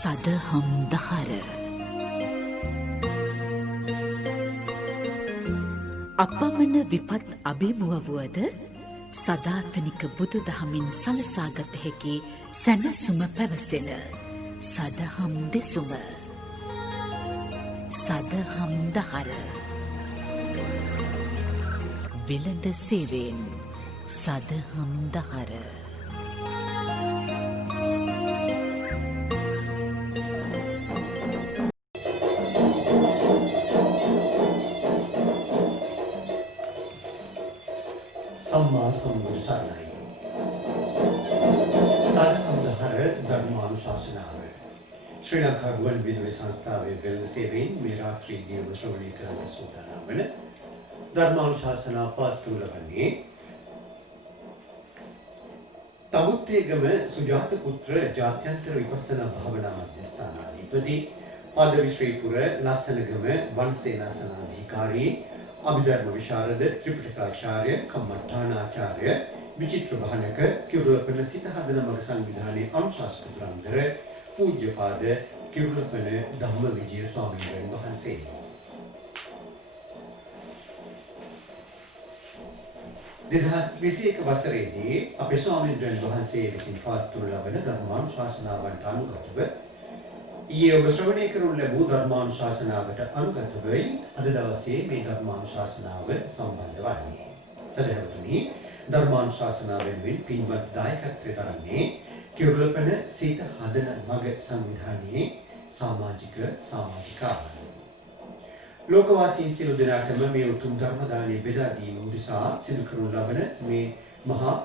සදහම් දහර අපමණ විපත් අභිමුවවුවද සදාතනික බුදු දහමින් සලසාගත හැකි සැනසුම පැවසෙන සදහම් දෙසුම සදහම් දහර වෙළඳ සේවයෙන් සදහම් දහර සම්මා සම්බුදු සරණයි. සදහම් දහර ධර්මානුශාසනාව ශ්‍රී ලංකා ගුවන් විදුලි සංස්ථාවේ වෙළඳ සේවයෙන් මේ රාත්‍රියේදී ඔබ ශ්‍රවණය කරන්න සූදානම් වන ධර්මානුශාසනා පාඨය ලබන්නේ තමුත්තේගම සුජාත පුත්‍ර ජාත්‍යන්තර විපස්සනා භාවනා මධ්‍යස්ථානාධිපති පදවි ශ්‍රීපුර ලස්සනගම වනසේනාසනාධිකාරී අභිධර්ම විශාරද ත්‍රිපිටකාචාර්ය කම්මඨානාචාර්ය විචිත්‍ර භානක කිරුළපන සිත හදන මග සංවිධානයේ අනුශාසකතුරන්දර පූජ්‍යපාද කිරුළපන ධම්මවිජය ස්වාමීන් වහන්සේ 2021 වසරේදී අපේ ස්වාමීන් වහන්සේ විසින් පවත්වනු ලබන ධර්මානුශාසනාවන්ට අනුගතව ඊයේ ඔබ ශ්‍රවණය කරනු ලැබූ ධර්මානුශාසනාවට අනුගතවයි අද දවසේ මේ ධර්මානුශාසනාව සම්බන්ධ වන්නේ. සදහවතුනි, ධර්මානුශාසනාවෙන් පින්වත් දායකත්වයේ දරන්නේ කිරුළපන සිත හදන මග සංවිධානයේ සමාජිකාවන්. ලෝකවාසීන් සියලු දෙනාටම මේ උතුම් ධර්ම දානය බෙදා දීම උදෙසා සිදු කරනු ලබන මේ මහා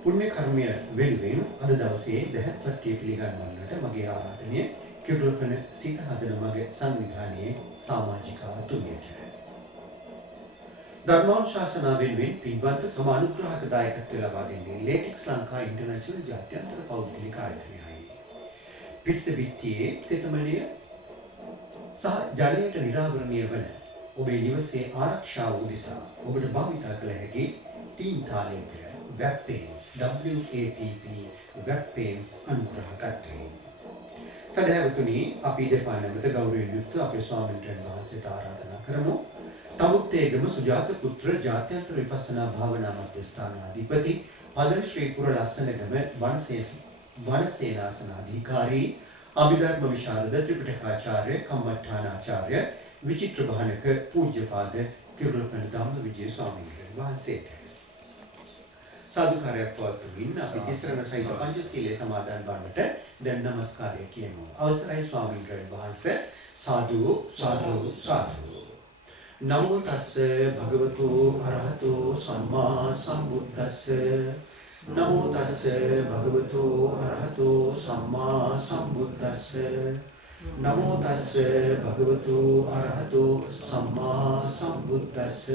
පුණ්‍ය කර්මය වෙනුවෙන් අද දවසේ දහත් වට්ටිය පිළිගන්වන්නට මගේ ආරාධනය කිරුළපන සිත හදන මග සංවිධානයේ සමාජිකාතුමියට. ධර්මානුශාසනාවෙන් පින්වත් සමානුග්‍රහක දායකත්වය ලබා දෙන්නේ ලේටෙක්ස් ලංකා ඉන්ටර්නැෂනල් ජාත්‍යන්තර පෞද්ගලික ආයතනයයි. පිටිත බිත්තියේ තෙතමනය සහ ජලයට නිරාවරණය වන ඔබේ නිවසේ ආරක්ෂාව උදෙසා ඔබට භාවිතා කළ හැකි තීන් තාලේතර web pages WAPP web pages අනුග්‍රහකත්වයෙන්. සදහවතුනි, අපි දෙපා නැමත ගෞරවයෙන් යුක්ත අපේ ස්වාමීන් වහන්සේට ආරාධනා කරමු. තමුත්තේගම සුජාත පුත්‍ර ජාත්‍යන්තර විපස්සනා භාවනා මධ්‍යස්ථානාධිපති පදවි ශ්‍රීපුර ලස්සනගම වනසේනාසනාධිකාරී අභිධර්ම විශාරද ත්‍රිපිටකාචාර්ය කම්මඨානාචාර්ය විචිත්‍ර භානක පූජ්‍යපාද කිරුළපන ධම්මවිජය ස්වාමීන් වහන්සේට සාදුකාරයක් පවත්වමින් අපි තිසරණ සහිත පංචශීලයේ සමාදන් වන්නට දැන් නමස්කාරය කියමු. අවසරයි ස්වාමීන් වහන්සේ. සාදු සාදු සාදු. නමෝ තස්ස භගවතු අරහතු සම්මා සම්බුද්දස්ස. නමෝ තස්ස භගවතු අරහතු සම්මා සම්බුද්දස්ස. නමෝ තස්ස භගවතු අරහතු සම්මා සම්බුද්දස්ස.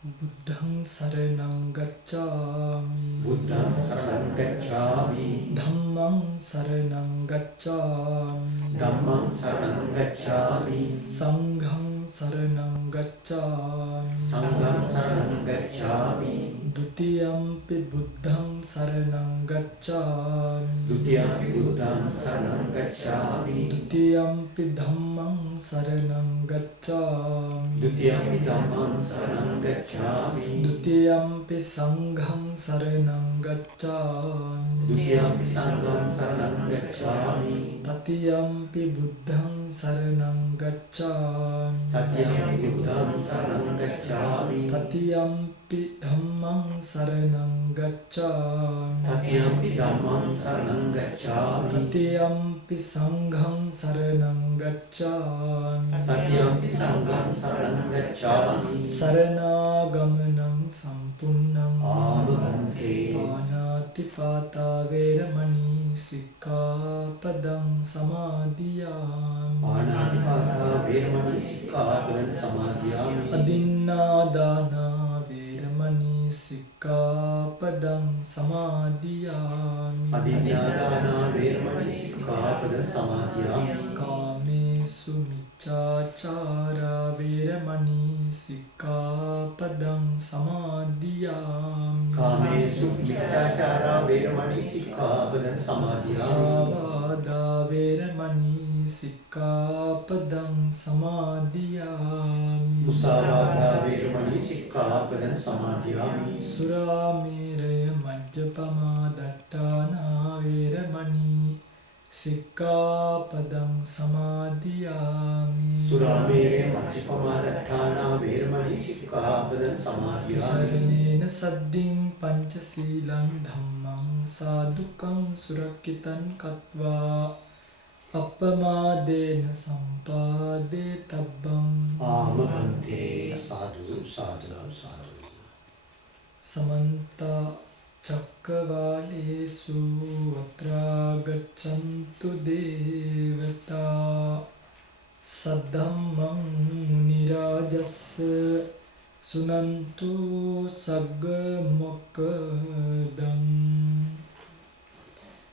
බුද්ධං සරණං ගච්ඡාමි. බුද්ධං සරණං ගච්ඡාමි. ධම්මං සරණං ගච්ඡාමි. ධම්මං සරණං ගච්ඡාමි. සංඝං සරණං ගච්ඡාමි. සංඝං සරණං ගච්ඡාමි. ဒ ුතියම්පි බුද්ධං සරණං ගච්ඡාමි. ဒ ුතියම්පි බුද්ධං සරණං ගච්ඡාමි. ဒ ුතියම්පි ධම්මං සරණං ගච්ඡාමි. ဒ ුතියම්පි ධම්මං සරණං ගච්ඡාමි. ဒ ුතියම්පි සංඝං සරණං ගච්ඡාමි. ဒ ුතියම්පි සංඝං සරණං ගච්ඡාමි. තතියම්පි බුද්ධං සරණං ගච්ඡාමි. තතියම්පි බුද්ධං සරණං ගච්ඡාමි. තතියම්පි ධම්මං සරණං ගච්ඡාමි. තතියම්පි ධම්මං සරණං ගච්ඡාමි. තතියම්පි සංඝං සරණං ගච්ඡාමි. තතියම්පි සංඝං සරණං ගච්ඡාමි. සරණාගමනං සම්පූර්ණං ආමන්ත්‍රේ. පාණාතිපාතා වේරමණී සික්ඛාපදං සමාදියාමි. පාණාතිපාතා වේරමණී සික්ඛාපදං සමාදියාමි. අදින්නාදානා වේරමණී සික්ඛාපදං සමාදියාමි. අදින්නාදානා වේරමණී සික්ඛාපදං සමාදියාමි. කාමේසු මිච්ඡාචාරා වේරමණී සික්ඛාපදං සමාදියාමි. කාමේසු මිච්ඡාචාරා වේරමණී සික්ඛාපදං සමාදියාමි. සාවාදා වේරමණී සික්ඛාපදං සමාදියාමි මුසාවාදා වේරමණී සික්ඛාපදං සමාදියාමි සුරාමේරය මජ්ජපමා දට්ඨානා වේරමණී සික්ඛාපදං සමාදියාමි සුරාමේරය මජ්ජපමා දට්ඨානා වේරමණී සික්ඛාපදං සමාදියාමි සරණේන සද්දින් පංචශීලං ධම්මං සාදුකං සුරක්ඛිතං කତ୍වා අපමාදේන සම්පාදේ තබ්බං ආමහන්තේ සාදු සාදු සාදු සමන්ත චක්කවාලේසු අත්‍රා ගච්ඡන්තු දේවතා සද්ධම්මං මුනි රාජස්ස සුනන්තු සග්ග මොක්ඛදං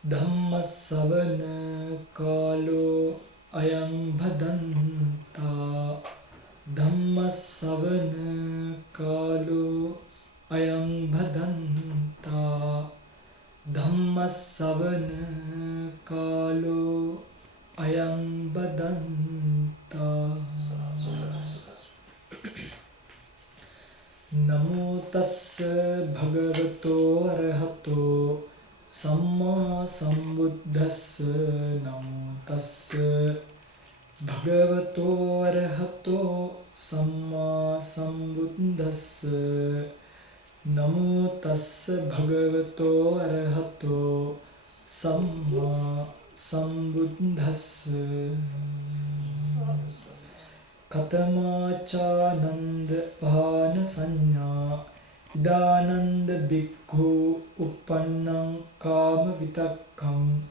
ධම්ම ශ්‍රවණ කාලෝ අයං භදන්තා ධම්ම ශ්‍රවණ කාලෝ අයං භදන්තා ධම්ම ශ්‍රවණ කාලෝ අයං බදන්තා නමෝ තස්ස භගවතෝ අරහතෝ සම්මා සම්බුද්දස්ස නමෝ තස්ස භගවතෝ අරහතෝ සම්මා සම්බුද්දස්ස නමෝ තස්ස භගවතෝ අරහතෝ සම්මා සම්බුද්දස්ස කතමාචානන්ද පහන සංඥා ඉදානන්ද බික්ඛු uppannං කාම විතක්ඛං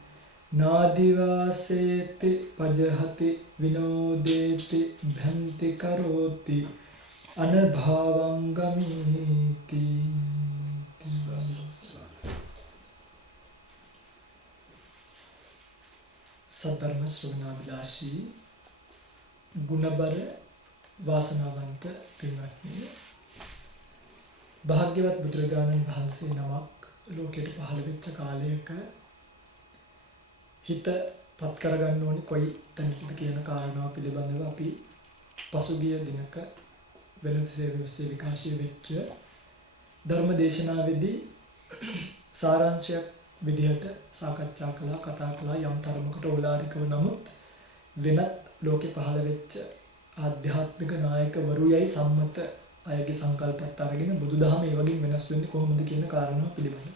නාදිවාසේති පජහති විනෝදේති භන්ති කරෝති අනභාවං ගමීති සතරම ශ්‍රවණාභිලාෂී ගුණබර වාසනාවන්ත පින්වත්නි භාග්‍යවත් බුදුරජාණන් වහන්සේ නමක් ලෝකයට පහළ වෙච්ච කාලයක හිත පත් කරගන්න ඕනේ කොයි තැනකද කියන කාරණාව පිළිබඳව අපි පසුගිය දිනක වෙළඳ සේවයේ විකාශය වෙච්ච ධර්ම දේශනාවේදී සාරාංශයක් විදිහට සාකච්ඡා කළා කතා කළා යම් තරමකට ඕලාරිකව නමුත් වෙනත් ලෝකේ පහළ වෙච්ච ආධ්‍යාත්මික නායකවරු යයි සම්මත අයගේ සංකල්පත් අරගෙන බුදුදහම ඒ වගේ වෙනස් වෙන්නේ කොහොමද කියන කාරණාව පිළිබඳව.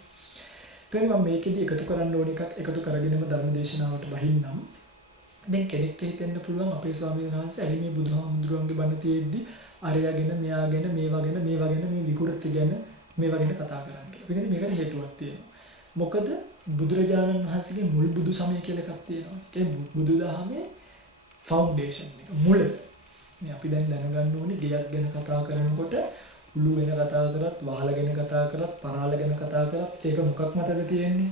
ඊට මම මේකෙදි එකතු කරන්න ඕන එකක් එකතු කරගෙනම ධර්ම දේශනාවට බහින්නම්. දැන් කෙනෙක්ට හිතෙන්න පුළුවන් අපේ ස්වාමීන් වහන්සේ ඇයි මේ බුදුහාමුදුරුවන්ගේ බණ තියෙද්දි අරයාගෙන මෙයාගෙන මේවාගෙන මේ විකෘති ගැන මේවා ගැන කතා කරන්නේ කියලා. මේකට හේතුවක් තියෙනවා. මොකද බුදුරජාණන් වහන්සේගේ මුල් බුදු සමය කියලා එකක් තියෙනවා. ඒ බුදුදහමේ ෆවුන්ඩේෂන් එක මුල. මේ අපි දැන් දැනගන්න ඕනේ ගෙයක් ගැන කතා කරනකොට උළු වෙන කතා කරත් වහල ගැන කතා කරත් පරාල ගැන කතා කරත් ඒක මොකක් මතද තියෙන්නේ?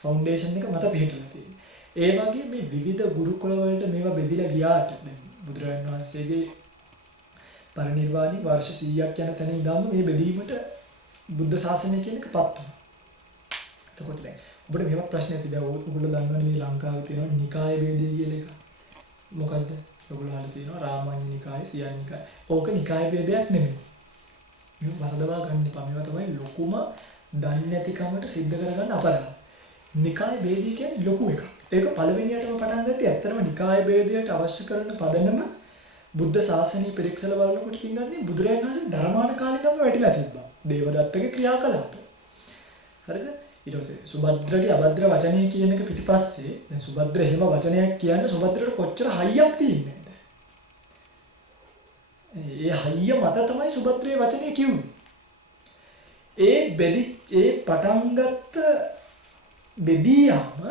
ෆවුන්ඩේෂන් එක මත පිහිටලා තියෙන්නේ. ඒ වගේ මේ විවිධ ගුරුකුල වලට මේවා බෙදිලා ගියාට දැන් බුදුරජාණන් වහන්සේගේ පරිනිර්වාණي වර්ෂ 100ක් යන තැන ඉඳන්ම මේ බෙදීමට බුද්ධ ශාසනය කියන එකපත් වුණා. එතකොට දැන් ඔබට මෙහෙම ප්‍රශ්නයක් තියෙනවා. ඔයගොල්ලෝ දන්නවනේ මේ ලංකාවේ තියෙන නිකාය ભેදය කියලා එක. මොකද්ද? ඔයගොල්ලෝ අහලා තියෙනවා රාමඤ්ඤ නිකාය, සියන් නිකාය. ඕක නිකාය ભેදයක් නෙමෙයි. මේ වරදවා ගන්න එපා. මේවා තමයි ලොකුම දන්නේ නැතිකමට සිද්ධ කරගන්න අපරාධ. නිකාය ભેදය කියන්නේ ලොකු එකක්. ඒක පළවෙනියටම පටන් ගත්තේ ඇත්තටම නිකාය ભેදයට අවශ්‍ය කරන පදනම බුද්ධ ශාසනය පරීක්ෂල බලනකොට පින්නන්නේ බුදුරජාණන් වහන්සේ ධර්මාන කාලිකව වැටිලා තිබ්බා. දේවදත්තගේ ක්‍රියාකලාප. හරිද? ඊට පස්සේ සුභද්‍රගේ අභද්‍ර වචනය කියන එක පිටිපස්සේ දැන් සුභද්‍ර එහෙම වචනයක් කියන්නේ සුභද්‍රට කොච්චර හයියක් තියෙන්නේ නැද්ද? ඒ හයිය මත තමයි සුභද්‍රේ වචනේ කිව්වේ. ඒ පටන් ගත්ත බෙදියාම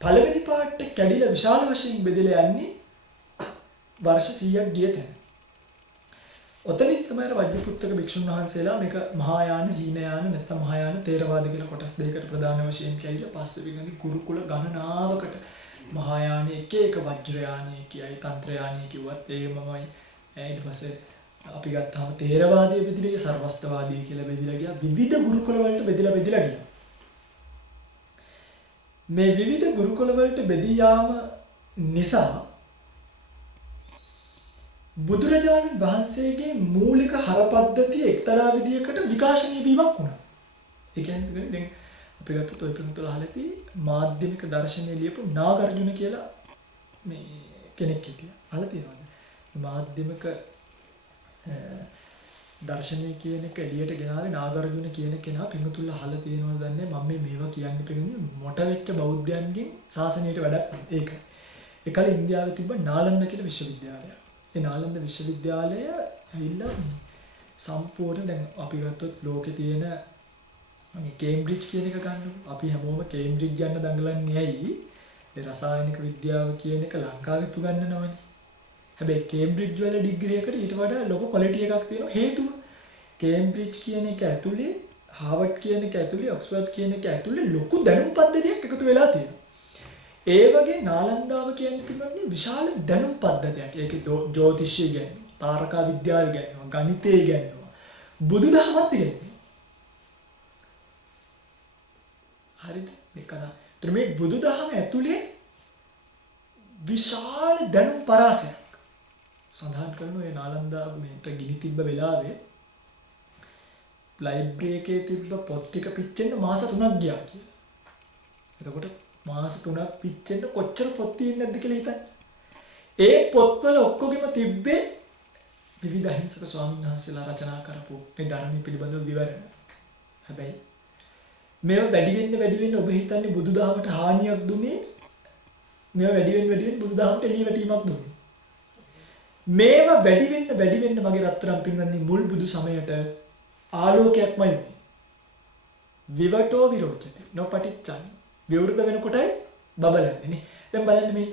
පළවෙනි පාර්ට් එක කැඩිලා විශාල වශයෙන් බෙදලා යන්නේ වර්ෂ 100ක් ගිය තැන. ඔතනින් තමයි වජ්ජපුත්තක භික්ෂුන් වහන්සේලා මේක මහායාන, හීනයාන නැත්නම් මහායාන තේරවාද කියලා කොටස් දෙකකට ප්‍රධාන වශයෙන් කියයිලා පස්සේ විගන්නේ ගුරුකුල ගණනාවකට මහායාන එක වජ්‍රයානී කියයි, තන්ත්‍රයානී කිව්වත් ඒකමයි. ඊට පස්සේ අපි ගත්තාම තේරවාදයේ බෙදිලා ගියා, සර්වස්තවාදී කියලා බෙදිලා ගියා, විවිධ ගුරුකුල වලට බෙදිලා ගියා. මේ විවිධ ගුරුකුල වලට බෙදී යාම නිසා බුදුරජාණන් වහන්සේගේ මූලික හරපද්ධතිය එක්තරා විදියකට විකාශනීය වීමක් වුණා. ඒ කියන්නේ දැන් අපි ගත්තොත් ඔය පිටුතුල අහලදී මාධ්‍යමික දර්ශනය ලියපු නාගර්ජුන කියලා මේ කෙනෙක් හිටියා. අහලා තියෙනවද? මාධ්‍යමික දර්ශනය කියන එක එළියට ගෙනාවේ නාගර්ජුන කියන කෙනා පිටුතුල අහලා තියෙනවද දන්නේ මම මේවා කියන්නේ පිළිගන්නේ මොට වෙච්ච බෞද්ධයන්ගෙන් ශාසනයට වැඩක් ඒක. ඒකල ඉන්දියාවේ තිබ්බ නාලන්ද කියලා විශ්වවිද්‍යාලය. ඒ නාලන්ද විශ්වවිද්‍යාලය ඇවිල්ලා මේ සම්පූර්ණ දැන් අපි ගත්තොත් ලෝකේ තියෙන මේ කේම්බ්‍රිජ් කියන එක ගන්නකො. අපි හැමෝම කේම්බ්‍රිජ් යන්න දඟලන්නේ ඇයි? ඒ රසායනික විද්‍යාව කියන එක ලංකාවෙත් උගන්වනවනේ. හැබැයි කේම්බ්‍රිජ් වල ඩිග්‍රී එකට ඊට වඩා ලොකු ක්වොලිටි එකක් තියෙනවා. හේතුව කේම්බ්‍රිජ් කියන එක ඇතුලේ හාවර්ඩ් කියන එක ඇතුලේ ඔක්ස්ෆර්ඩ් කියන එක ඇතුලේ ලොකු දැනුම් පද්ධතියක් එකතු වෙලා තියෙනවා. ඒ වගේ නාලන්දාව කියන්නේ පිළිබඳව විශාල දැනුම් පද්ධතියක්. ඒකේ ජ්‍යොතිෂය ඉගෙනනවා, තාරකා විද්‍යාව ඉගෙනනවා, ගණිතය ඉගෙනනවා, බුදුදහමත් ඉගෙනනවා. හරිද? මේක තමයි මේ බුදුදහම ඇතුලේ විශාල දැනුම් පරාසයක් සඳහන් කරන ඒ නාලන්දාව මේට ගිනි තිබ්බ වෙලාවේ ලයිබ්‍රරි එකේ තිබ්බ පොත් ටික පිච්චෙන්න මාස 3ක් ගියා කියලා. එතකොට මාස 3ක් පිච්චෙන්න කොච්චර පොත් තියෙන්නේ නැද්ද කියලා හිතන්න. ඒ පොත්වල ඔක්කොගෙම තිබ්බේ විවිධ අහිංසක ස්වාමීන් වහන්සේලා රචනා කරපු මේ ධර්මයේ පිළිබඳව විවරණ. හැබැයි මේව වැඩි වෙන්න ඔබ හිතන්නේ බුදුදහමට හානියක් දුන්නේ මේව වැඩි වෙන්න බුදුදහමට එළියවැටීමක් දුන්නේ. මේව වැඩි වෙන්න මගේ රත්තරන් පින්වත්නි මුල් බුදු සමයට ආලෝකයක්මයි උනේ. විවටෝ විරෝචති නොපටිච්චං විවෘත වෙනකොටයි බබලන්නේ නේ. දැන් බලන්න මේ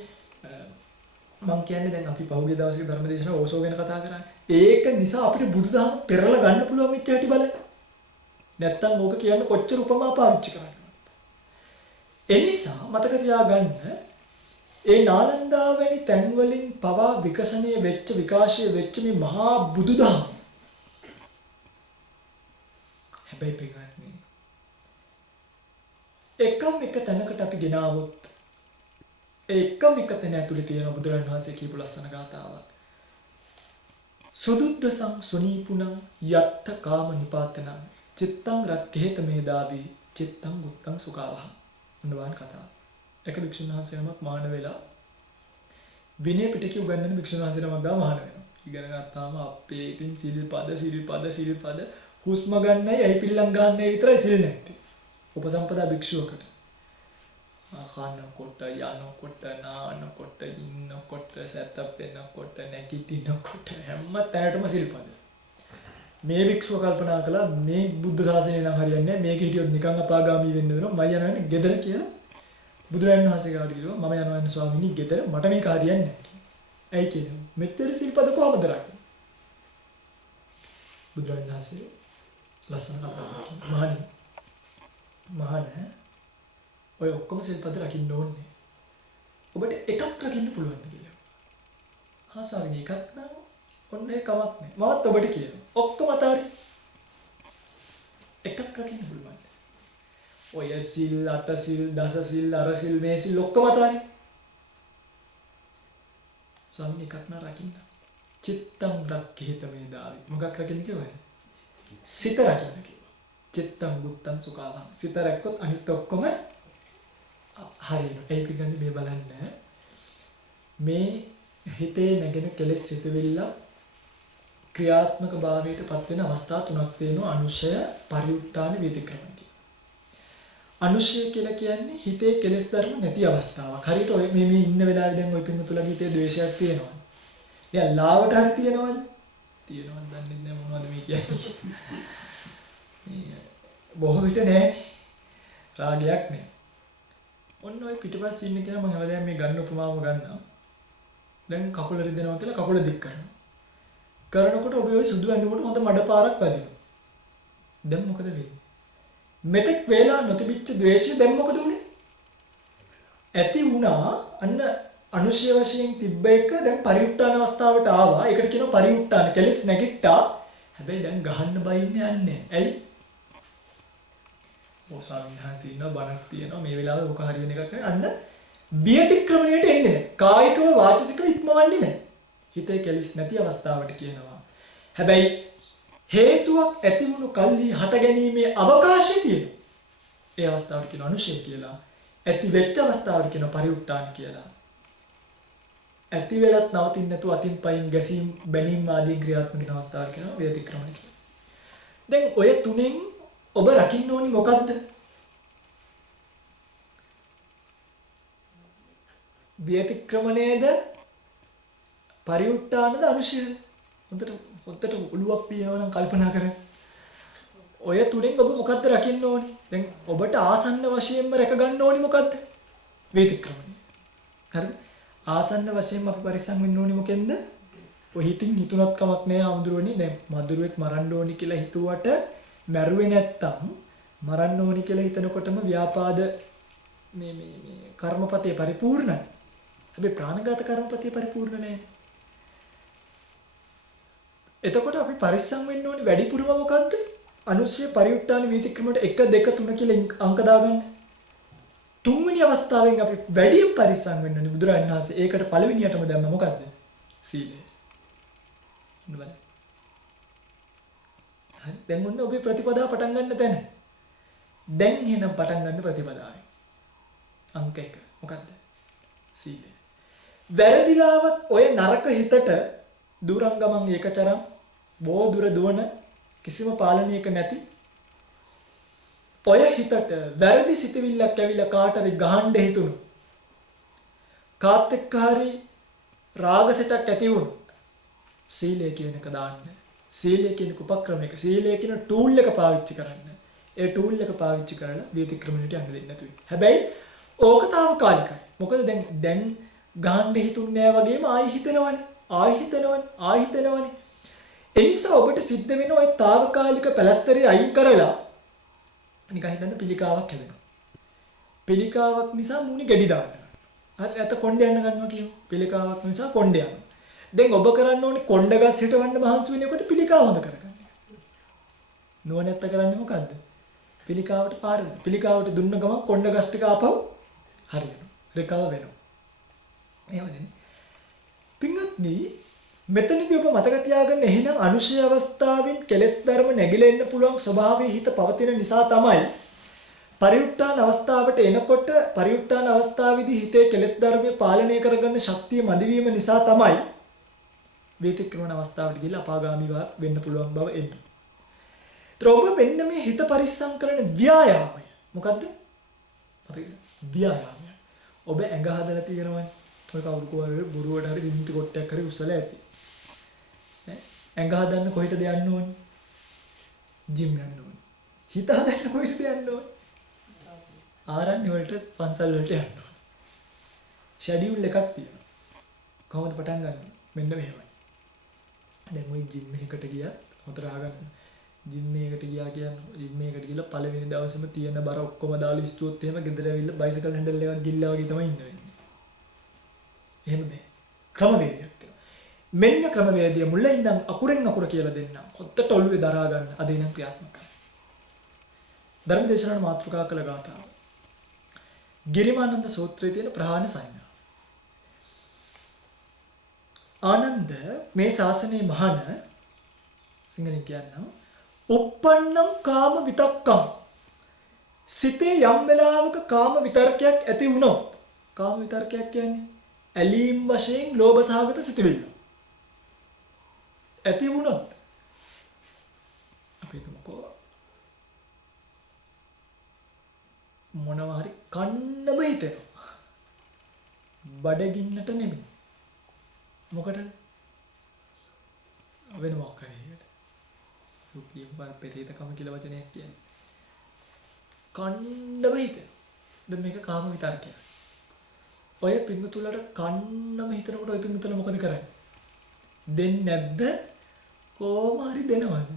මම කියන්නේ දැන් අපි පහුගිය දවසේ ධර්මදේශන ඕසෝ ගැන කතා කරන්නේ. ඒක නිසා අපිට බුදුදහම පෙරලා ගන්න පුළුවන් මෙච්ච හැටි බලන්න. නැත්තම් ඕක කියන්න කොච්චර උපමා පාවිච්චි කරන්නද? ඒ නිසා මතක තියාගන්න ඒ නාලන්දා වැනි තැන් වලින් පවා විකසණය වෙච්ච විකාශය වෙච්ච මේ මහා බුදුදහම. හැබැයි පිටුපිට එකම එක තැනකට අපි ගෙනාවොත් එකම එක තැන ඇතුලේ තියෙන බුදුරජාණන් වහන්සේ කියපු ලස්සන ගාථාවක්. සුදුද්දසං සුනීපුණං යත්ත කාම නිපාතනං චිත්තං රක්ඛේත මේදාවි චිත්තං උත්තං සුඛාවහ. අනවාන් කතාව. එක වික්ෂුන් වහන්සේ නමක් මාන වෙලා විනය පිටකේ උගන්වන වික්ෂුන් වහන්සේ නමක් ගාව මහාන වෙනවා. ඉගෙන ගත්තාම අපේ ඉතින් සිල්පද හුස්ම ගන්නයි ඇයි පිල්ලම් ගන්නයි විතරයි සිල් නැත්තේ. උපසම්පදා භික්ෂුවකට කනකොට යනකොට නානකොට ඉන්නකොට සැතප් වෙනකොට නැගිටිනකොට හැම තැනටම සිල්පද. මේ භික්ෂුව කල්පනා කළා මේ බුද්ධ ශාසනය නම් හරියන්නේ නැහැ. මේක හිටියොත් නිකන් අපාගාමී වෙන්න වෙනවා. මම යනවානේ ගෙදර කියලා බුදුරජාණන් වහන්සේ ගාවට ගිහුවා. මම යනවානේ ස්වාමීනි ගෙදර මට මේක හරියන්නේ නැහැ. ඇයි කියන්නේ? මෙතර සිල්පද කොහොමද රකින්නේ? බුදුරජාණන් වහන්සේ ලස්සන කතාවක් මහාන ඔය ඔක්කොම සිල්පද රකින්න ඕනේ. ඔබට එකක් රකින්න පුළුවන්ද කියලා. හා ස්වාමීනි එකක් නම් ඔන්න ඒ කමක් නෑ. මමත් ඔබට කියනවා. ඔක්කොම අතාරි. එකක් රකින්න පුළුවන්. ඔය සිල්, අට සිල්, දස සිල්, අර සිල්, මේ සිල් ඔක්කොම අතාරි. ස්වාමීනි එකක් නම් රකින්න. චිත්තං රක්ඛේත මේදාවි. මොකක් රකින්න කිව්වද? සිත රකින්න කිව්වා. චිත්තං ගුත්තං සුඛාවං. සිත රැක්කොත් අනිත් ඔක්කොම හරියනවා. ඒ පිළිගන්නේ මේ බලන්න. මේ හිතේ නැගෙන කෙලෙස් සිතවිල්ල ක්‍රියාත්මක භාවයට පත් වෙන අවස්ථා තුනක් තියෙනවා. අනුශය, පරිඋත්ථාන, වේදික්‍රමණ කියලා. අනුශය කියලා කියන්නේ හිතේ කෙලෙස් ධර්ම නැති අවස්ථාවක්. හරියට ඔය මේ ඉන්න වෙලාවේ දැන් ඔය පින්නතුලගේ හිතේ ද්වේෂයක් තියෙනවා. එයා ලාවට හරි තියෙනවද? තියෙනවද දන්නේ නැහැ මොනවද මේ කියන්නේ. බොහෝ විට නෑ. රාගයක් නෑ. ඔන්න ඔය පිටිපස්සේ ඉන්න කෙනා මම හැමදාම මේ ගන්න උපමාව ගන්නවා. දැන් කකුල රිදෙනවා කියලා කකුල දික් කරනවා. කරනකොට ඔබ ඔය සුදු ඇඳුමට හොඳ මඩ පාරක් වැදිනවා. දැන් මොකද වෙන්නේ? මෙතෙක් වේලා නොතිබිච්ච ද්වේෂය දැන් මොකද උනේ? ඇති වුණා අන්න අනුශය වශයෙන් තිබ්බ එක දැන් පරිඋත්ථාන අවස්ථාවට ආවා. ඒකට කියනවා පරිඋත්ථාන. කෙලස් නැගිට්ටා. හැබැයි දැන් ගහන්න බයින්නේ යන්නේ. ඇයි? ස්වාමීන් වහන්සේ ඉන්නවා බණක් තියෙනවා මේ වෙලාවේ ඔක හරියන එකක් නෙවෙයි අන්න විතික්‍රමණයට එන්නේ නැහැ. කායිකව වාචිකව ඉක්මවන්නේ නැහැ. හිතේ කෙලිස් නැති අවස්ථාවට කියනවා. හැබැයි හේතුවක් ඇති වුණු කල්හි හට ගැනීමේ අවකාශය තියෙනවා. ඒ අවස්ථාවට කියන අනුශය කියලා. ඇති වෙච්ච අවස්ථාවට කියන පරිඋත් ทาน කියලා. ඇති වෙලත් නවතින්නේ නැතුව අතින් පයින් ගැසීම් බැනීම් ආදී ක්‍රියාත්මක වෙන අවස්ථාවට කියනවා විතික්‍රමණ කියලා. දැන් ඔය තුනෙන් ඔබ රකින්න ඕනි මොකද්ද? විතික්‍රමණයද පරිඋත් ทานද අනුශයද? හොඳට ඔළුවක් පියනවා නම් කල්පනා කරන්න. ඔය තුනෙන් ඔබ මොකද්ද රකින්න ඕනි? දැන් ඔබට ආසන්න වශයෙන්ම රැක ගන්න ඕනි මොකද්ද? විතික්‍රමණය. හරිද? ආසන්න වශයෙන්ම අපි පරිස්සම් වෙන්න ඕනි මොකෙන්ද? ඔය හිතින් හිතුණත් කමක් නෑ ආමුදුරෝනි. දැන් මදුරුවෙක් මරන්න ඕනි කියලා හිතුවට මැරුවේ නැත්තම් මරන්න ඕනි කියලා හිතනකොටම ව්‍යාපාද මේ කර්මපතේ පරිපූර්ණයි. හැබැයි ප්‍රාණඝාත කර්මපතේ පරිපූර්ණ නෑ. එතකොට අපි පරිස්සම් වෙන්න ඕනි වැඩිපුරම මොකද්ද? අනුශය පරිඋත් ทาน විතික්‍රමයට 1 2 3 කියලා අංක දාගන්න. තුන්වෙනි අවස්ථාවෙන් අපි වැඩියෙන් පරිස්සම් වෙන්න ඕනේ බුදුරජාණන් වහන්සේ. ඒකට පළවෙනියටම දැම්ම මොකද්ද? සීලය. නේද? හරි. දැන් ඔන්න ඔබේ ප්‍රතිපදාව පටන් ගන්න තැන. දැන් එහෙනම් පටන් ගන්න ප්‍රතිපදාවයි. අංක 1 මොකද්ද? සීලය. වැරදිලාවත් ඔය නරක හිතට දුරංගමන් ඒකචරම් බොහෝ දුර දුවන කිසිම පාලනයක නැති ඔය හිතට වැරදි සිතවිල්ලක් ඇවිල්ලා කාට හරි ගහන්න හිතුණු කාත් එක්ක හරි රාගසිතක් ඇති වුණු සීලය කියන එක දාන්න. සීලය කියන උපක්‍රමයක සීලය කියන ටූල් එක පාවිච්චි කරන්න. ඒ ටූල් එක පාවිච්චි කරලා විතික්‍රමණයට යන්න දෙන්න නැතුයි. හැබැයි ඕක తాවකාලිකයි. මොකද දැන් ගහන්න හිතුන්නේ නැහැ වගේම ආයි හිතනවනේ. ආයි හිතනවනේ. ඒ නිසා ඔබට සිද්ධ වෙන ওই తాවකාලික පැලස්තරේ අයින් කරලා නිකන් හිතන්න පිළිකාවක් හැදෙනවා. පිළිකාවක් නිසා මුණි ගැඩි දානවා. හරි නැත්නම් කොණ්ඩේ යන්න ගන්නවා කියමු. පිළිකාවක් නිසා කොණ්ඩේ යනවා. දැන් ඔබ කරන්න ඕනේ කොණ්ඩ ගස් හිටවන්න මහන්සි වෙනකොට පිළිකාව හොඳ කරගන්න. නුවණැත්ත කරන්නේ මොකද්ද? පිළිකාවට පාර දෙන්න. පිළිකාවට දුන්න ගමන් කොණ්ඩ ගස් ටික ආපහු හරියනවා. රිකවර් වෙනවා. එහෙමනේ. පින්වත්නි මෙතනදී ඔබ මතක තියාගන්න එහෙනම් අනුශය අවස්ථාවෙන් කෙලෙස් ධර්ම නැగిලා එන්න පුළුවන් ස්වභාවයේ හිත පවතින නිසා තමයි පරිඋත් ทาน අවස්ථාවට එනකොට පරිඋත් ทาน අවස්ථාවේදී හිතේ කෙලෙස් ධර්මයේ පාලනය කරගන්න ශක්තිය මදි වීම නිසා තමයි විතික්‍රමණ අවස්ථාවට ගිහිල්ලා අපාගාමී වෙන්න පුළුවන් බව එන්නේ. ඒතර ඔබ මෙන්න මේ හිත පරිස්සම් කරන ව්‍යායාමය මොකද්ද? අපි ව්‍යායාමය. ඔබ ඇඟ හදලා තියෙනවනේ. ඔය කවුරු කවුරු බොරුවට හරි දින්ති කොටයක් හරි උස්සලා ඇති. ඇඟ හදන්න කොහෙටද යන්න ඕනේ? ජිම් යන්න ඕනේ. හිත හදන්න කොහෙටද යන්න ඕනේ? ආරණ්‍ය වලට පන්සල් වලට යන්න ඕනේ. ෂෙඩියුල් එකක් තියෙනවා. කොහොමද පටන් ගන්නෙ? මෙන්න මෙහෙමයි. දැන් ওই ජිම් එකකට ගියා හතර ආගන්න. ජිම් එකකට ගියා කියන්නේ ජිම් එකකට ගිහලා පළවෙනි දවසේම තියෙන බර ඔක්කොම දාලා ඉස්තුවොත් එහෙම ගෙදර ඇවිල්ලා බයිසිකල් හැන්ඩල් එකක් ගිල්ලා වගේ තමයි ඉන්න වෙන්නේ. එහෙම බෑ. ක්‍රමවේදයක් තියෙනවා. මෙන්න ක්‍රමවේදය මුලින් ඉඳන් අකුරෙන් අකුර කියලා දෙන්න. හොත්තට ඔළුවේ දරා ගන්න. අද ඉඳන් ක්‍රියාත්මක කරන්න. ධර්ම දේශනාවේ මාතෘකා කළ ගාථාව. ගිරිමානන්ද සූත්‍රයේ තියෙන ප්‍රහාණ සංඥා. ආනන්ද මේ ශාසනයේ මහාන සිංහලෙන් කියනවා uppannam කාම විතක්කම්. සිතේ යම් වෙලාවක කාම විතර්කයක් ඇති වුණොත් කාම විතර්කයක් කියන්නේ ඇලීම් වශයෙන් ලෝභ සහගත සිතුවිල්ල. ඇති වුණොත් අපි හිතමුකෝ මොනවා හරි කන්නම හිතෙනවා. බඩගින්නට නෙමෙයි. මොකටද? වෙන මොකක් හරි එකට. රුපියල් පෙරේතකම කියලා වචනයක් කියන්නේ. කන්නම හිතෙනවා. දැන් මේක කාම විතර්කයක්. ඔය පිංගුතුලට කන්නම හිතනකොට ඔය පිංගුතුල මොකද කරන්නේ? දෙන්නේ නැද්ද? කොහොම හරි දෙනවද?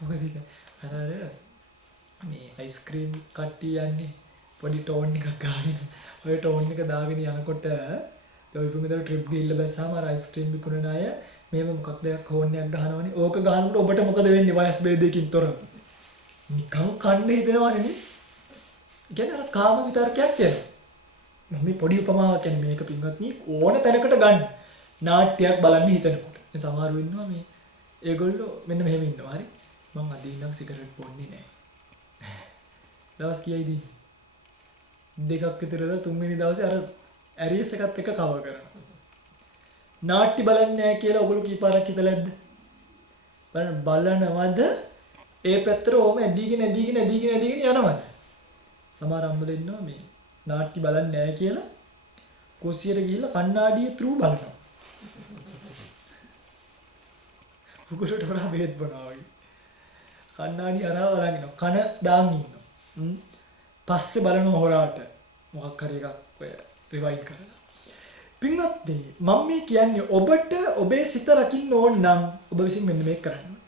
මොකද ඒක? අර මේ අයිස්ක්‍රීම් කට්ටිය යන්නේ පොඩි ටෝන් එකක් ගාගෙන ඔය ටෝන් එක දාගෙන යනකොට ඔය පිංගුතුල ට්‍රිප් ගිහිල්ලා බැස්සාම අර අයිස්ක්‍රීම් විකුණන අය මේව මොකක්ද හෝන් එකක් ගහනවනේ. ඕක ගහනකොට ඔබට මොකද වෙන්නේ? වයස් ભેදයකින් තොරව. නිකන් කන්න හිතෙනවනේ නේ. කියන්නේ අර කාම විතර්කයක් එනවා. මම මේ පොඩි උපමාවක් කියන්නේ මේක පින්වත්නි ඕන තැනකට ගන්න. නාට්‍යයක් බලන්න හිතනකොට. දැන් සමහරව ඉන්නවා මේ ඒගොල්ලෝ මෙන්න මෙහෙම ඉන්නවා. හරි. මම අද ඉඳන් සිගරට් බොන්නේ නැහැ. දවස් කීයයිද? දෙකක් විතරද තුන්වෙනි දවසේ අර ඇරියස් එකත් එක්ක කවර් කරනවා. නාට්‍ය බලන්නේ නැහැ කියලා ඔයගොල්ලෝ කීපාරක් හිතලාද? බලනවද? ඒ පැත්තට ඕම ඇදීගෙන යනවද? සමහර අම්මලා ඉන්නවා මේ නාට්‍ය බලන්නේ නැහැ කියලා කුස්සියට ගිහිල්ලා කණ්ණාඩියේ through බලනවා. උගලට වඩා බෙහෙත් බොනවා වගේ. කණ්ණාඩිය අරව බලන් ඉන්නවා. කන දාන් ඉන්නවා. පස්සේ බලනවා හොරාට මොකක් හරි එකක් ඔය රිවයින්ඩ් කරලා. පින්වත්නි මම මේ කියන්නේ ඔබට ඔබේ සිත රකින්න ඕන නම් ඔබ විසින් මෙන්න මේක කරන්න ඕනේ.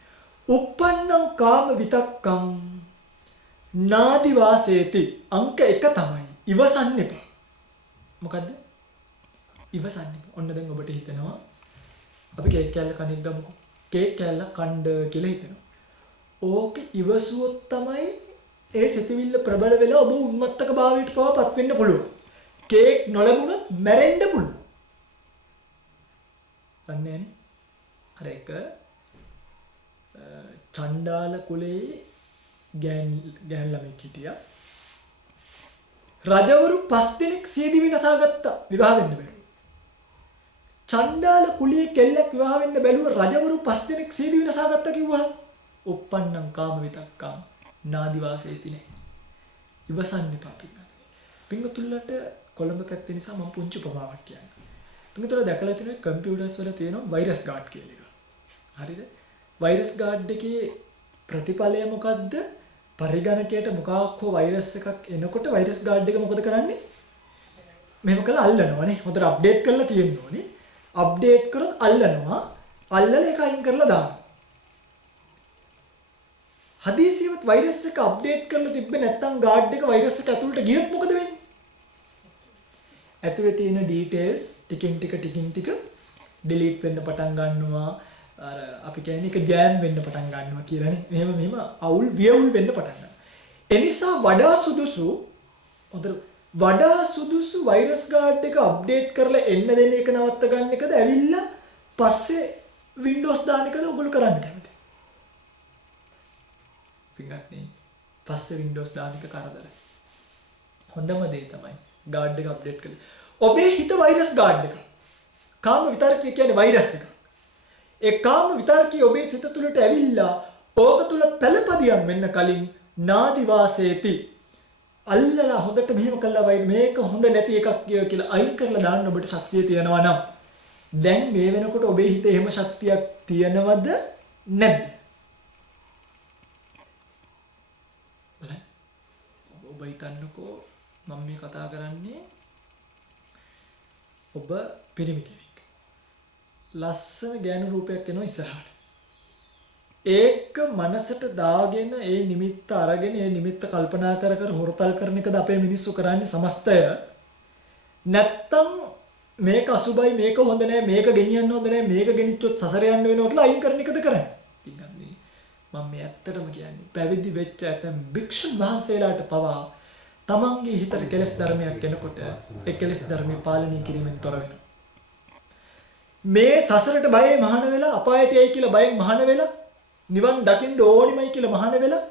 uppannam kama vitakkam නාදි වාසේති අංක 1 තමයි ඉවසන්න එපා. මොකද්ද? ඉවසන්න එපා. ඔන්න දැන් ඔබට හිතෙනවා අපි කේක් කෑල්ල කණෙක් ගමුකෝ. කේක් කෑල්ල කණ්ඩ කියලා හිතෙනවා. ඕක ඉවසුවොත් තමයි ඒ සිතවිල්ල ප්‍රබල වෙලා ඔබ උන්මත්තක භාවයට පවපත් වෙන්න පුළුවන්. කේක් නොලැබුණොත් මැරෙන්න පුළුවන්. දන්නේ නැනේ. අර එක චණ්ඩාල කුලේ ගෑන් ළමෙක් හිටියා. රජවරු 5 දෙනෙක් සියදිවි විනාශා ගත්තා විවාහ වෙන්න බැරුව. චණ්ඩාල කුලයේ කෙල්ලක් විවාහ වෙන්න බැලුව රජවරු 5 දෙනෙක් සියදිවි විනාශා ගත්තා කිව්වා. uppannam kama vitakkam නාදි වාසේති නේ. ඉවසන්න එපා පින්වත්නි. පින්වතුන්ලට කොළඹ පැත්තේ නිසා මම පුංචි උපමාවක් කියන්නම්. පින්වතුන්ලා දැකලා තියෙනවා කම්පියුටර්ස් වල තියෙනවා වෛරස් ගාඩ් කියලා එකක්. හරිද? වෛරස් ගාඩ් එකේ ප්‍රතිඵලය මොකද්ද? පරිගණකයට මොකක් හෝ වෛරස් එකක් එනකොට වෛරස් ගාඩ් එක මොකද කරන්නේ? මෙහෙම කරලා අල්ලනවා නේ. හොඳට අප්ඩේට් කරලා තියෙන්න ඕනේ. අප්ඩේට් කරොත් අල්ලනවා. අල්ලලා ඒක අයින් කරලා දානවා. හදිසියෙත් වෛරස් එක අප්ඩේට් කරලා තිබ්බේ නැත්නම් ගාඩ් එක වෛරස් එක ඇතුළට ගියොත් මොකද වෙන්නේ? ඇතුලේ තියෙන ඩීටේල්ස් ටිකින් ටික ඩිලීට් වෙන්න පටන් ගන්නවා. අර අපි කියන්නේ ඒක ජෑම් වෙන්න පටන් ගන්නවා කියලානේ. මෙහෙම අවුල් වියවුල් වෙන්න පටන් ගන්නවා. ඒ නිසා වඩා සුදුසු වෛරස් ගාඩ් එක අප්ඩේට් කරලා එන්න දෙන එක නවත්ත ගන්න එකද ඇවිල්ලා පස්සේ Windows දාන එකද ඔයගොල්ලෝ කරන්න කැමති? පින්වත්නි පස්සේ Windows දාන එක කරදරයි. හොඳම දේ තමයි ගාඩ් එක අප්ඩේට් කරලා. ඔබේ හිත වෛරස් ගාඩ් එක. කාම විතරකය කියන්නේ වෛරස් එකක්. ඒ කාම විතරකී ඔබේ සිත තුළට ඇවිල්ලා ඕක තුල පළපදියම් වෙන්න කලින් නාදි වාසේති අල්ලලා හොඳට මෙහෙම කළා වයි මේක හොඳ නැති එකක් කියලා අයින් කරලා දාන්න ඔබට ශක්තිය තියෙනවා නම් දැන් මේ වෙනකොට ඔබේ හිතේ එහෙම ශක්තියක් තියෙනවද නැද්ද? බලන්න ඔබ හිතන්නකෝ මම මේ කතා කරන්නේ ඔබ පිරිමි කෙනෙක්. ලස්සන ගෑනු රූපයක් එනවා ඉස්සරහට. ඒක මනසට දාගෙන ඒ නිමිත්ත අරගෙන ඒ නිමිත්ත කල්පනා කර හොරතල් කරන එකද අපේ මිනිස්සු කරන්නේ සමස්තය. නැත්තම් මේක අසුබයි මේක හොඳ නෑ මේක ගෙනියන්න හොඳ නෑ මේක ගෙනිච්චොත් සසර යන්න වෙනවා කියලා අයින් කරන එකද කරන්නේ. ඉතින් මම මේ ඇත්තටම කියන්නේ පැවිදි වෙච්ච ඇතම් භික්ෂුන් වහන්සේලාට පවා තමන්ගේ හිතට කෙලෙස් ධර්මයක් එනකොට ඒ කෙලෙස් ධර්මේ පාලනය කිරීමෙන් තොර වෙනවා. මේ සසරට බයෙන් මහාන වෙලා අපායට යයි කියලා බයෙන් මහාන වෙලා නිවන් දකින්න ඕනිමයි කියලා මහාන වෙලා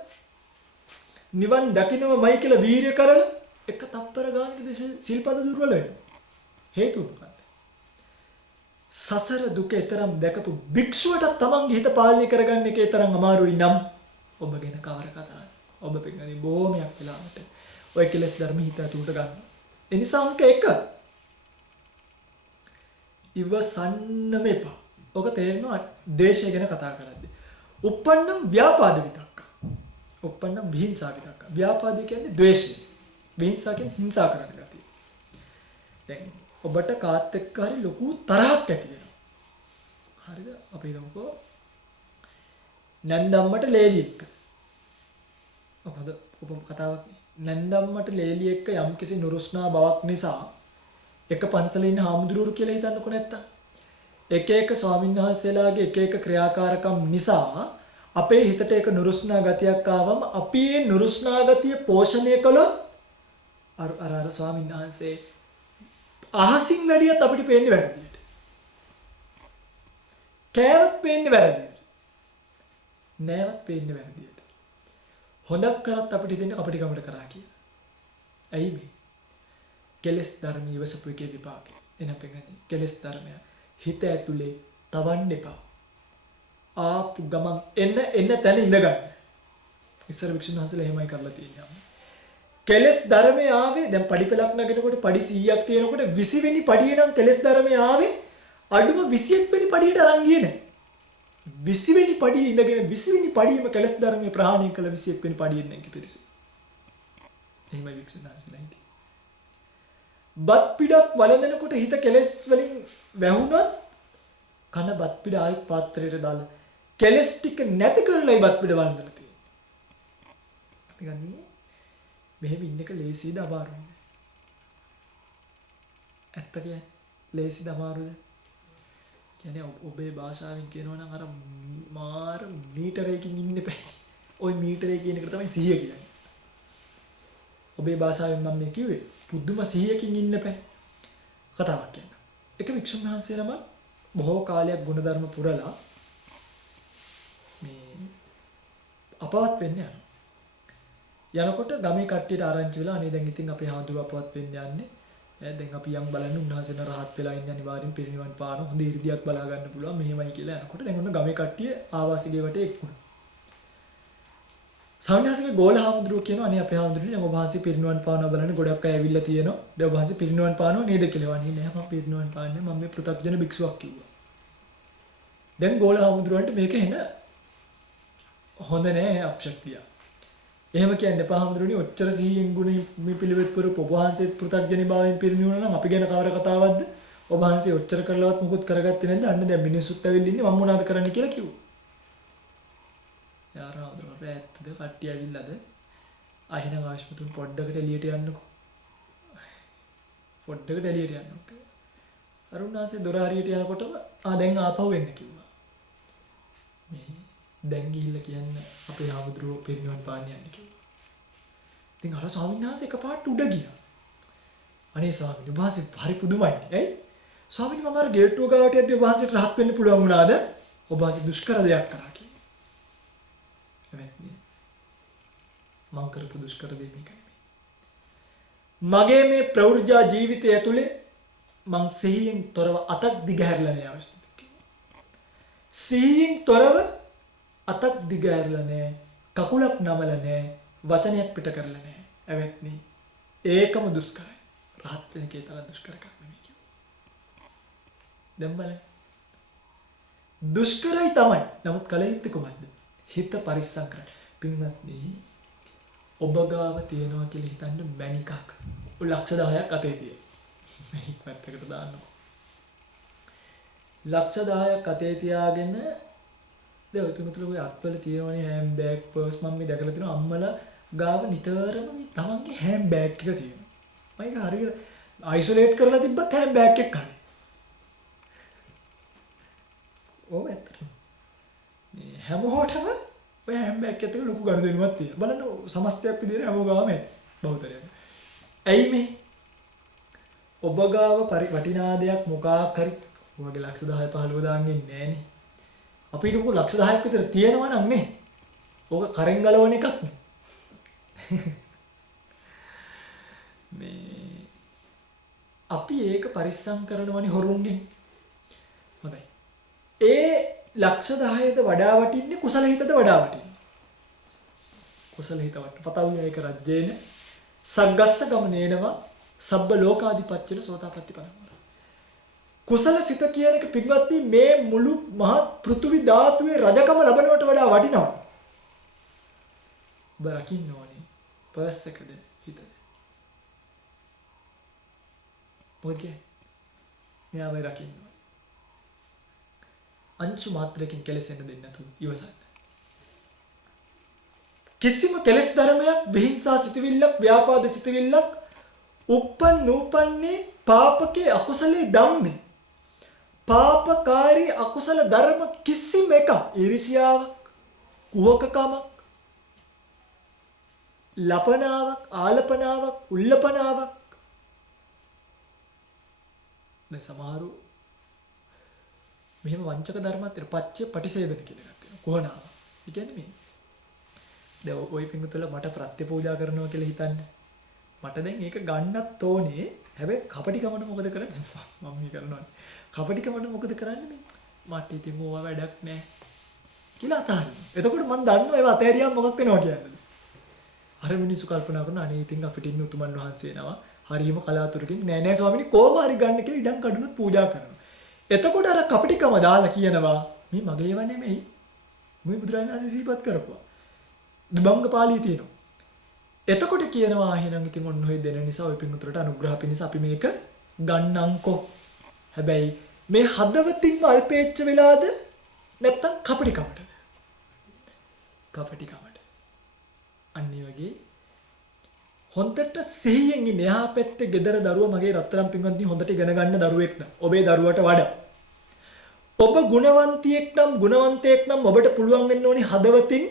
නිවන් දකින්නමයි කියලා වීර්ය කරලා එක තප්පර ගානකදී සිල්පද දුර්වල වෙනවා. හේතුව මොකක්ද? සසර දුක තරම් දැකපු භික්ෂුවට තමන්ගේ හිත පාලනය කරගන්න එකේ තරම් අමාරුයි නම් ඔබ ගැන කවර කතාවද? ඔබ පිටුදී බොහොමයක් වෙලාවට ඔය කෙලෙස් ධර්ම හිත ඇතුළට ගන්න. ඒ නිසා අංක 1 ඉවසන්නම එපා. ඔක තේරෙනවා ද්වේෂය ගැන කතා කරද්දී. uppannam ව්‍යාපාද විතක්ක. uppannam විහිංසා විතක්ක. ව්‍යාපාද කියන්නේ ද්වේෂය. විහිංසා කියන්නේ හිංසා කරන ගතිය. දැන් ඔබට කාත් එක්ක හරි ලොකු තරහක් ඇති වෙනවා. හරිද? අපි හිතමුකෝ නැන්දම්මට ලේලි එක්ක. ඔකද උපම කතාවක්. නැන්දම්මට ලේලි එක්ක යම්කිසි නුරුස්නා බවක් නිසා එක පන්සලේ ඉන්න හාමුදුරුවෝ කියලා හිතන්නකො නැත්තම් එක ස්වාමීන් වහන්සේලාගේ එක ක්‍රියාකාරකම් නිසා අපේ හිතට ඒක නුරුස්නා ගතියක් ආවම අපි ඒ නුරුස්නා ගතිය පෝෂණය කළොත් අර ස්වාමීන් වහන්සේ අහසින් වැඩියත් අපිට පේන්නේ වැරදියට. කෑවත් පේන්නේ වැරදියට. නෑවත් පේන්නේ වැරදියට. හොඳක් කරත් අපිට හිතෙන්නේ අපිට කමට කරා කියලා. ඇයි මේ? කෙලස් ධර්ම ඉවසපු එකේ විපාකය. එන පෙඟන්නේ කෙලස් ධර්මය හිත ඇතුලේ තවන්න එපා. ආපු ගමන් එන්න තැන ඉඳගන්න. ඉස්සර වික්ෂුන් වහන්සේලා එහෙමයි කරලා තියෙනවා. කෙලස් ධර්මයේ ආවේ දැන් පඩිපෙලක් නගනකොට පඩි 100ක් තියෙනකොට 20 වෙනි පඩියේ නම් කෙලස් ධර්මයේ ආවේ අඩුම 21 වෙනි පඩියට අරන් ගියේ නැහැ. 20 වෙනි පඩියේ ඉඳගෙන 20 වෙනි පඩියේම කෙලස් ධර්මයේ ප්‍රහාණය කළ 21 වෙනි පඩියෙන් නැගී පිරිස. එහෙමයි වික්ෂුන් වහන්සේලා හිටියේ. බත් පිටක් වළඳනකොට හිත කෙලස් වලින් වැහුණොත් කන බත් පිට ආයෙත් පාත්‍රයට දාලා කෙලස් ටික නැති කරලායි බත් පිට වළඳලා තියෙන්නේ. අපි ගන්නේ මෙහෙම ඉන්න එක ලේසියද අමාරුද? ඇත්ත කියන්නේ ලේසියද අමාරුද? කියන්නේ ඔබේ භාෂාවෙන් කියනවා නම් අර මාර මීටරයකින් ඉන්න එපා. ওই මීටරය කියන එක තමයි 100 කියන්නේ. ඔබේ භාෂාවෙන් මම මේ කිව්වේ පුදුම 100කින් ඉන්න එපා. කතාවක් කියන්න. එක වික්ෂුන් වහන්සේ නම බොහෝ කාලයක් ගුණධර්ම පුරලා මේ අපවත් වෙන්න යනවා. යනකොට ගමේ කට්ටියට ආරංචි වෙලා අනේ දැන් ඉතින් අපේ හාමුදුරුව අපවත් වෙන්න යන්නේ. දැන් අපි යම් බලන්න උන්වහන්සේ රහත් වෙලා ඉන්න අනිවාර්යෙන් පිරිනිවන් පාන හොඳ ඉර්ධියක් බලා ගන්න පුළුවන් මෙහෙමයි කියලා යනකොට දැන් ඔන්න ගමේ කට්ටිය ආවාසිකේ වටේ එක්කුණා. සාමාන්‍යයෙන් ගෝල හාමුදුරුව කියනවා අනේ අපේ හාමුදුරුවනේ ඔබ වහන්සේ පිරිනිවන් පානවා බලන්න ගොඩක් අය ඇවිල්ලා තියෙනවා. දැන් ඔබ වහන්සේ පිරිනිවන් පානවා නේද කියලා. අනේ නෑ මම පිරිනිවන් පාන්නේ මම මේ පෘථග්ජන භික්ෂුවක් කිව්වා. දැන් ගෝල හාමුදුරුවන්ට මේක එන හොඳ නෑ අප්ෂක්තිය. එහෙම කියන්න එපා හාමුදුරුවනේ ඔච්චර සිහියෙන් ගුණ මේ පිළිවෙත් පුර ඔබ වහන්සේ පෘථග්ජනී භාවයෙන් පිරිනිවන නම් අපි ගැන කවර කතාවක්ද? ඔබ වහන්සේ ඔච්චර කරලවත් මුකුත් කරගත්තේ නැද්ද? අන්න දැන් මිනිස්සුත් ඇවිල්ලා ඉන්නේ මම මොනවද කරන්න කියලා කිව්වා. යාර හාමුදුරුවෝ ඇත්තද කට්ටිය ඇවිල්ලාද? අහින ආශ්මතුන් පොඩ්ඩකට එළියට යන්නකෝ. පොඩ්ඩකට එළියට යන්නකෝ. අරුණාසේ දොර හරියට යනකොටම දැන් ආපහු එන්න කිව්වා. මේ දැන් ගිහිල්ලා කියන්න අපේ හාමුදුරුවෝ පිරිනිවන් පාන්න යන්නේ කිව්වා. ඉතින් අර ස්වාමීන් වහන්සේ එකපාරට උඩ ගියා. අනේ ස්වාමීන් වහන්සේ හරි පුදුමයි. ඇයි? ස්වාමීන් මම අර ගේට්ටුව ගාවට යද්දී ඔබ වහන්සේට රහත් වෙන්න පුළුවන් වුණාද? ඔබ වහන්සේ දුෂ්කර දෙයක් කරා කියලා. එවෙත්නේ. මං කරපු දුෂ්කර දෙයක් නෙමෙයි. මගේ මේ ප්‍රවෘජා ජීවිතය ඇතුලේ මං සිහියෙන් තොරව අතක් දිගහැරලා නෑ අවස්ථාවක්. සිහියෙන් තොරව අතක් දිගහැරලා නෑ, කකුලක් නමලා නෑ, වචනයක් පිට කරලා නෑ. එවෙත්නි. ඒකම දුෂ්කරයි. රහත් වෙන කේ තරම් දුෂ්කර එකක් නෙමෙයි කිව්වා. දැන් බලන්න. දුෂ්කරයි තමයි. නමුත් කල යුත්තේ කොහොමද? හිත පරිස්සම් කරන්න. පින්වත්නි ඔබ ගාව තියනවා කියලා හිතන්න මැණිකක්. ලක්ෂ 10ක් අතේ තියෙන. මැණික් පැත්තකට දාන්නකො. ලක්ෂ 10ක් අතේ තියාගෙන දැන් ඔතනතුළු ඔය අත්වල තියෙනවනේ හෑම් බෑග් පර්ස් මම මේ දැකලා තියෙනවා අම්මලා ගාව නිතරම මේ තමන්ගේ හෑම් බෑග් එක තියෙනවා. මම ඒක හරියට අයිසොලේට් කරලා තිබ්බත් හෑම් බෑග් එකක් හරි. ඔව් ඇත්තටම. මේ හැමෝටම ඔය හෑම් බෑග් එකත් එක්ක ලොකු ගනුදෙනුවක් තියෙනවා. බලන්න සමස්තයක් විදිහට හැමෝ ගාවම බහුතරයක්. ඇයි මේ? ඔබ ගාව වටිනා දෙයක් මොකක් හරි ඔයගේ ලක්ෂ 10 15 දාන්නේ නැහනේ. අපි හිතමු ලක්ෂ 10ක් විතර තියෙනවා නම් නේ. ඕක කරෙන් ගලවන එකක් නේ. මේ අපි ඒක පරිස්සම් කරනවනේ හොරුන්ගෙන්. හොඳයි. ඒ ලක්ෂ 10ද වඩා වටින්නේ කුසල හිතද වඩා වටින්නේ? කුසල හිත වට. පතවුනේ ඒක රජ්‍යේන සග්ගස්ස ගමනේනවා සබ්බ ලෝකාධිපත්‍යන සෝතාපට්ටි පරම. කුසල සිත කියන එක පිටවත්නි මේ මුළු මහත් පෘථිවි ධාතුවේ රජකම ලබනවට වඩා වටිනවා. ඔබ රකින්න ඕනේ පර්ස් එකද හිතද? මොකද? න්යාය රකින්න. අංශු මාත්‍රකින් කෙලෙසෙන්න දෙන්න නැතුව ඉවසන්න. කිසිම කෙලෙස් ධර්මයක් විහිංසා සිතවිල්ලක් ව්‍යාපාද සිතවිල්ලක් නූපන්නේ පාපකේ අකුසලේ ධම්මේ පාපකාරී අකුසල ධර්ම කිසිම එක ඊර්ෂ්‍යාවක් කුහකකමක්, ලපනාවක්, ආලපනාවක්, උල්ලපනාවක්. දැන් සමහරු මෙහෙම වංචක ධර්මات පච්ච පටිසේධන කියලා එකක් තියෙනවා. කුහනාව. ඒ කියන්නේ මේ දැන් ওই පිංගුතුල මට ප්‍රත්‍ය පූජා කරනවා කියලා හිතන්න. මට දැන් ඒක ගන්නත් ඕනේ. හැබැයි කපටිකමට මොකද කරන්නේ? මම මේ කරනවා. කපටිකමට මොකද කරන්නේ මේ? මට ඉතින් ඕවා වැඩක් නැහැ කියලා අතහරින්න. එතකොට මම දන්නවා ඒව අතහැරියාම මොකක් වෙනවා කියන්නේ. අර මිනිස්සු කල්පනා කරන අනේ ඉතින් අපිට ඉන්න උතුමන් වහන්සේනවා හරියම කලාතුරකින් නෑ නෑ ස්වාමීනි කොහොම හරි ගන්න කියලා ඉඩම් කඩනුත් පූජා කරනවා. එතකොට අර කපටිකම දාලා කියනවා මේ මගේ ඒවා නෙමෙයි. මේ බුදුරජාණන් වහන්සේ සිහිපත් කරපුවා. විභංග පාළියේ තියෙනවා. එතකොට කියනවා එහෙනම් ඉතින් ඔන්න ඔය දෙන නිසා ඔය පිංගුතුරට අනුග්‍රහ පිණිස අපි මේක ගන්නම්කෝ. හැබැයි මේ හදවතින්ම අල්පේච්ච වෙලාද නැත්තම් කපටිකමටද? කපටිකමට. අන්න ඒ වගේ හොඳට සිහියෙන් ඉන්න එහා පැත්තේ ගෙදර දරුවා මගේ රත්තරන් පිංගුන්ති හොඳට ඉගෙන ගන්න දරුවෙක් නම් ඔබේ දරුවට වඩා ඔබ ගුණවන්තියෙක් නම් ගුණවන්තයෙක් නම් ඔබට පුළුවන් වෙන්න ඕනි හදවතින්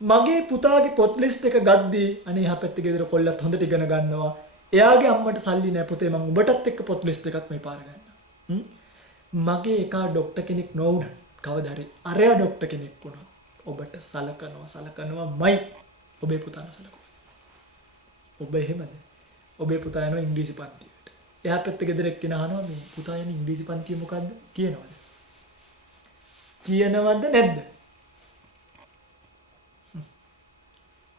මගේ පුතාගේ පොත් ලිස්ට් එක ගද්දී අනේ එහා පැත්තේ ගෙදර කොල්ලත් හොඳට ඉගෙන ගන්නවා. එයාගේ අම්මට සල්ලි නැහැ පුතේ මම ඔබටත් එක්ක පොත් ලිස්ට් එකක් මේ පාර ගන්නවා. මගේ එකා ડોක්ටර් කෙනෙක් නොවුණා කවදා හරි අරයා ડોක්ටර් කෙනෙක් වුණා. ඔබට සලකනවාමයි ඔබේ පුතාන සලකුවා. ඔබ එහෙමද? ඔබේ පුතා යනවා ඉංග්‍රීසි පන්තියට. එහා පැත්තේ ගෙදර එක්කෙන අහනවා මේ පුතා යන ඉංග්‍රීසි පන්තිය මොකද්ද? කියනවද? කියනවද නැද්ද?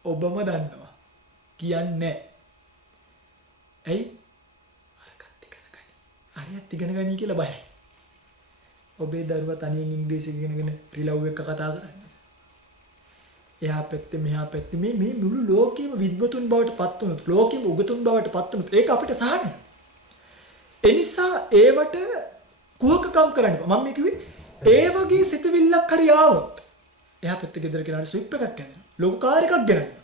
ඔබම දන්නවා. කියන්නේ නැහැ. ඇයි? අරකට ඉගෙන ගනි. අරියත් ඉගෙන ගනි කියලා බයයි. ඔබේ දරුවා තනියෙන් ඉංග්‍රීසි ඉගෙනගෙන රිලව් එක කතා කරන්නේ. එහා පැත්තේ මෙහා පැත්තේ මේ මුළු ලෝකෙම විද්වතුන් බවට පත් වුණොත් ලෝකෙම උගතුන් බවට පත් වුණොත් ඒක අපිට සහනයි. ඒ නිසා ඒවට කුහකකම් කරන්න බෑ. මම මේ කිව්වේ ඒ වගේ සිතවිල්ලක් හරි ආවොත් එහා පැත්තේ ගෙදර කෙනාට ස්විප් එකක් ගන්නවා. ලොකු කාර් එකක් ගෙනල්ලා.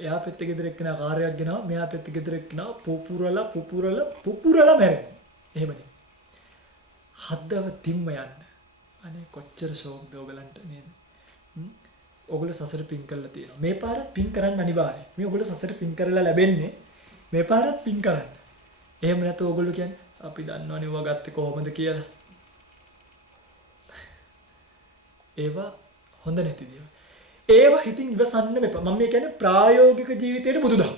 එහා පැත්තේ ගෙදර එක්කෙනා කාර් එකක් ගෙනාවා. මෙහා පැත්තේ ගෙදර එක්කෙනා පුපුරලා මැරෙනවා. එහෙමනේ. හදවතින්ම යන්න. අනේ කොච්චර ෂෝක්ද ඔයගලන්ට නේද? ඔයගොල්ලෝ සසර පින් කරලා තියෙනවා. මේ පාරත් පින් කරන්න අනිවාර්යයි. මේ ඔයගොල්ලෝ සසර පින් කරලා ලැබෙන්නේ මේ පාරත් පින් කරන්න. එහෙම නැත්නම් ඔයගොල්ලෝ කියන්නේ අපි දන්නවනේ ඔවා ගත්තේ කොහොමද කියලා. ඒවා හොඳ නැති දේවල්. ඒවා හිතින් ඉවසන්න මෙපා. මම මේ කියන්නේ ප්‍රායෝගික ජීවිතයේ බුදුදහම.